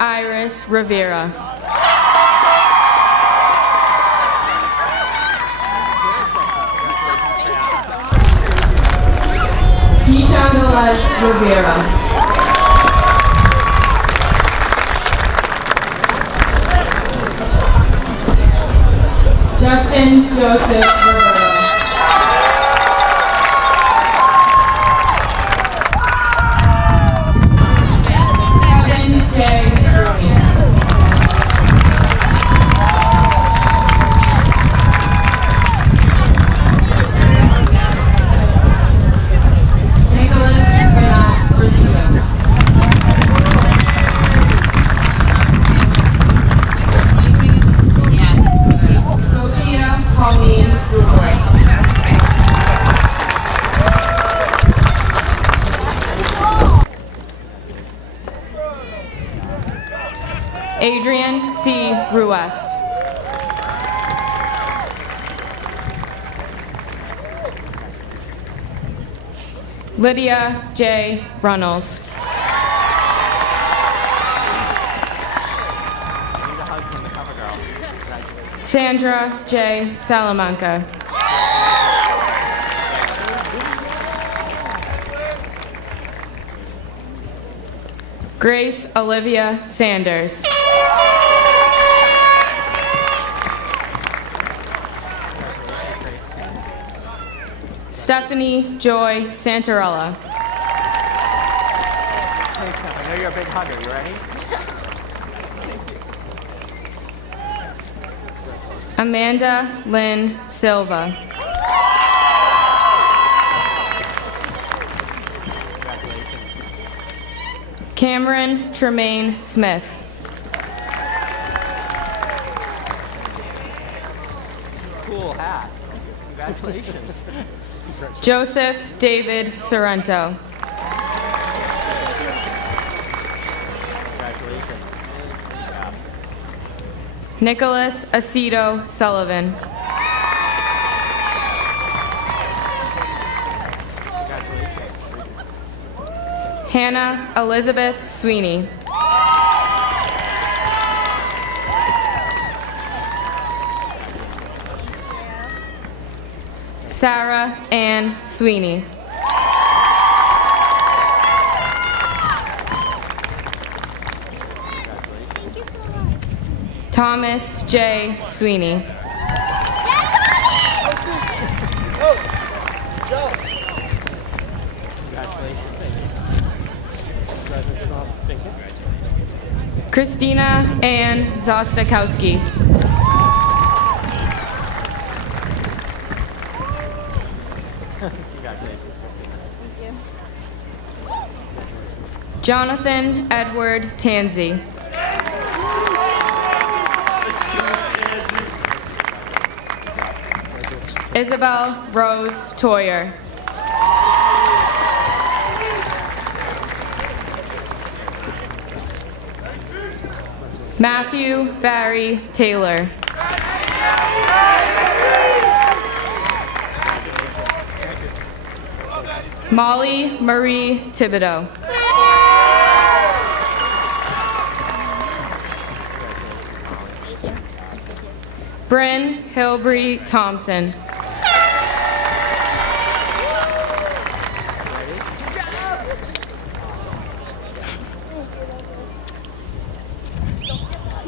Iris Rivera. Tisha Velez Rivera. Justin Joseph Rivera. Kevin J. Rooney. Nicholas Ganas Rosito. Sophia Pauline Ruboy. Adrian C. Ruest. Lydia J. Runnels. Sandra J. Salamanca. Grace Olivia Sanders. Stephanie Joy Santarella. I know you're a big hugger. You ready? Amanda Lynn Silva. Cameron Tremaine Smith. Cool hat. Congratulations. Joseph David Sorrento. Congratulations. Nicholas Aceto Sullivan. Hannah Elizabeth Sweeney. Sarah Ann Sweeney. Thomas J. Sweeney. Christina Ann Zostakowski. Jonathan Edward Tansey. Isabel Rose Toyer. Matthew Barry Taylor. Molly Marie Thibodeau. Bryn Hilbrey Thompson.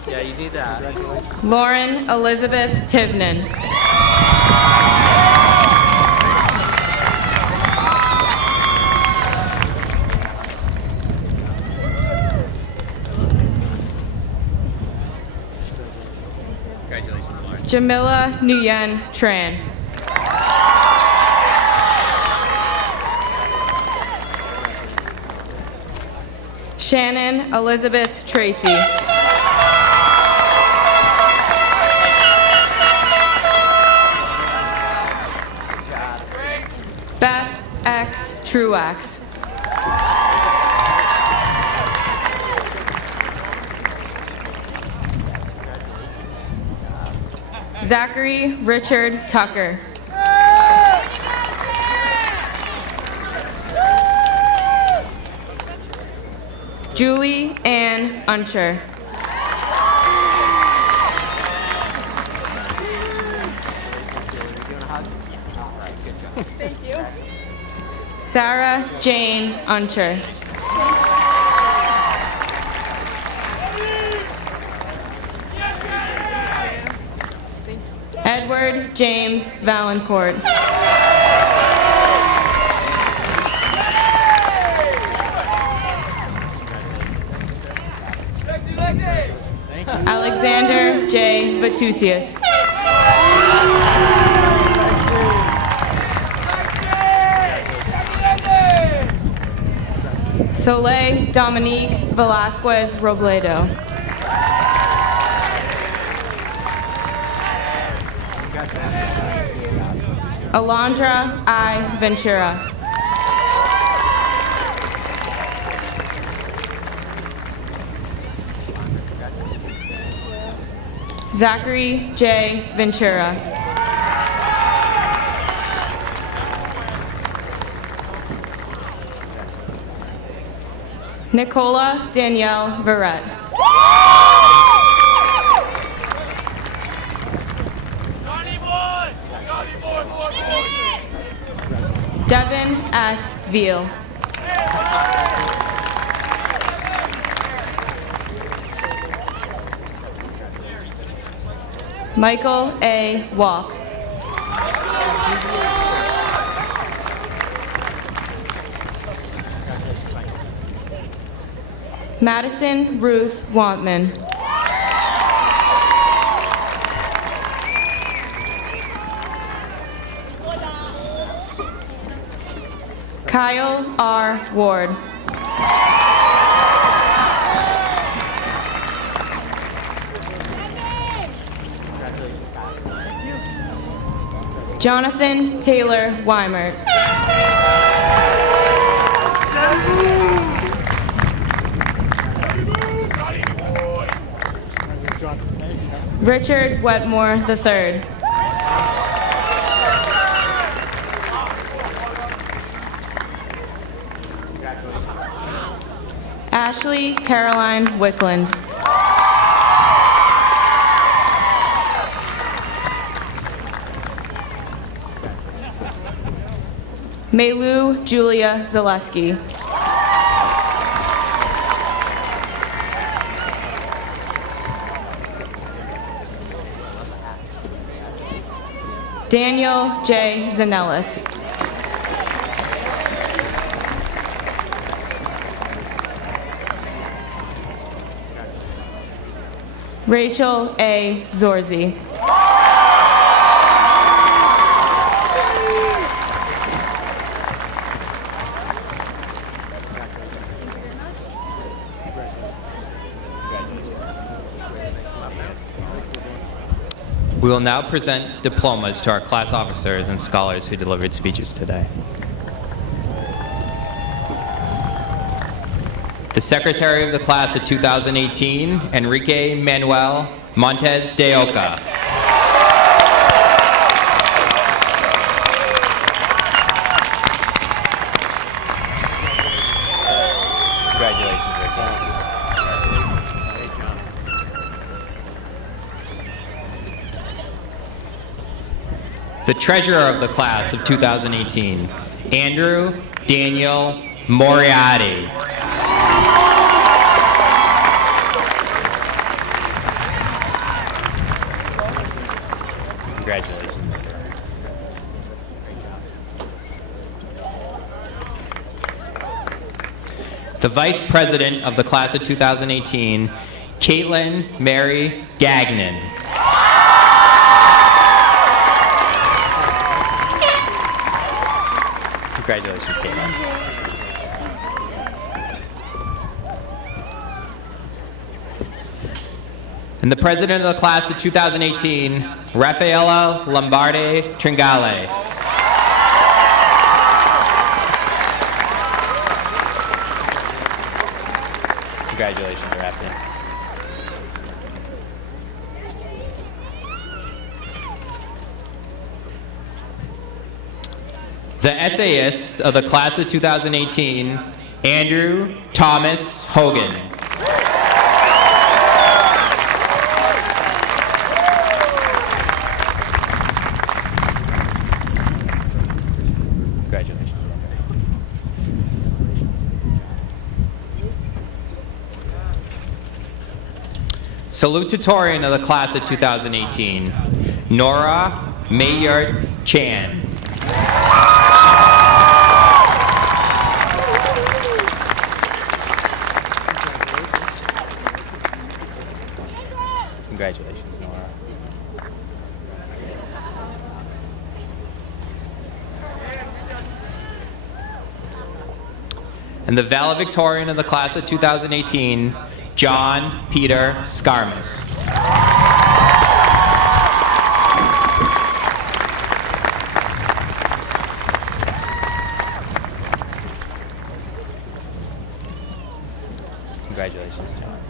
Yeah, you need that. Lauren Elizabeth Tivnan. Jamila Nguyen Tran. Shannon Elizabeth Tracy. Beth X. Truax. Zachary Richard Tucker. Julie Ann Uncher. Thank you. Sarah Jane Uncher. Edward James Valancourt. Alexander J. Vitusius. Soleil Dominique Velasquez Robledo. Alondra I. Ventura. Zachary J. Ventura. Nicola Danielle Verrett. Devin S. Veal. Michael A. Walk. Madison Ruth Wantman. Kyle R. Ward. Jonathan Taylor Weimert. Richard Wetmore III. Ashley Caroline Wickland. Maylu Julia Zaleski. Daniel J. Zanellis. Rachel A. Zorzi. We will now present diplomas to our class officers and scholars who delivered speeches today. The Secretary of the Class of 2018, Enrique Manuel Montes de Oca. Congratulations, Rick. The Treasurer of the Class of 2018, Andrew Daniel Moriarty. Congratulations. The Vice President of the Class of 2018, Caitlin Mary Gagnon. Congratulations, Caitlin. And the President of the Class of 2018, Rafaella Lombardi Tringale. Congratulations, Rafa. The Essayist of the Class of 2018, Andrew Thomas Hogan. Congratulations. Salutatorian of the class of 2018, Nora Mayard Chan. Congratulations, Nora. And the valedictorian of the class of 2018, John Peter Skarmeas. Congratulations, John.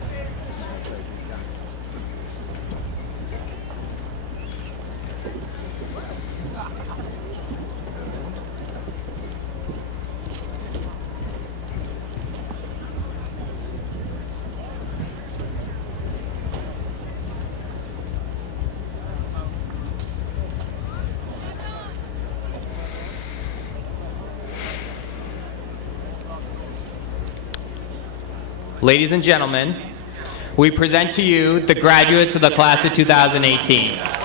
Ladies and gentlemen, we present to you the graduates of the class of 2018.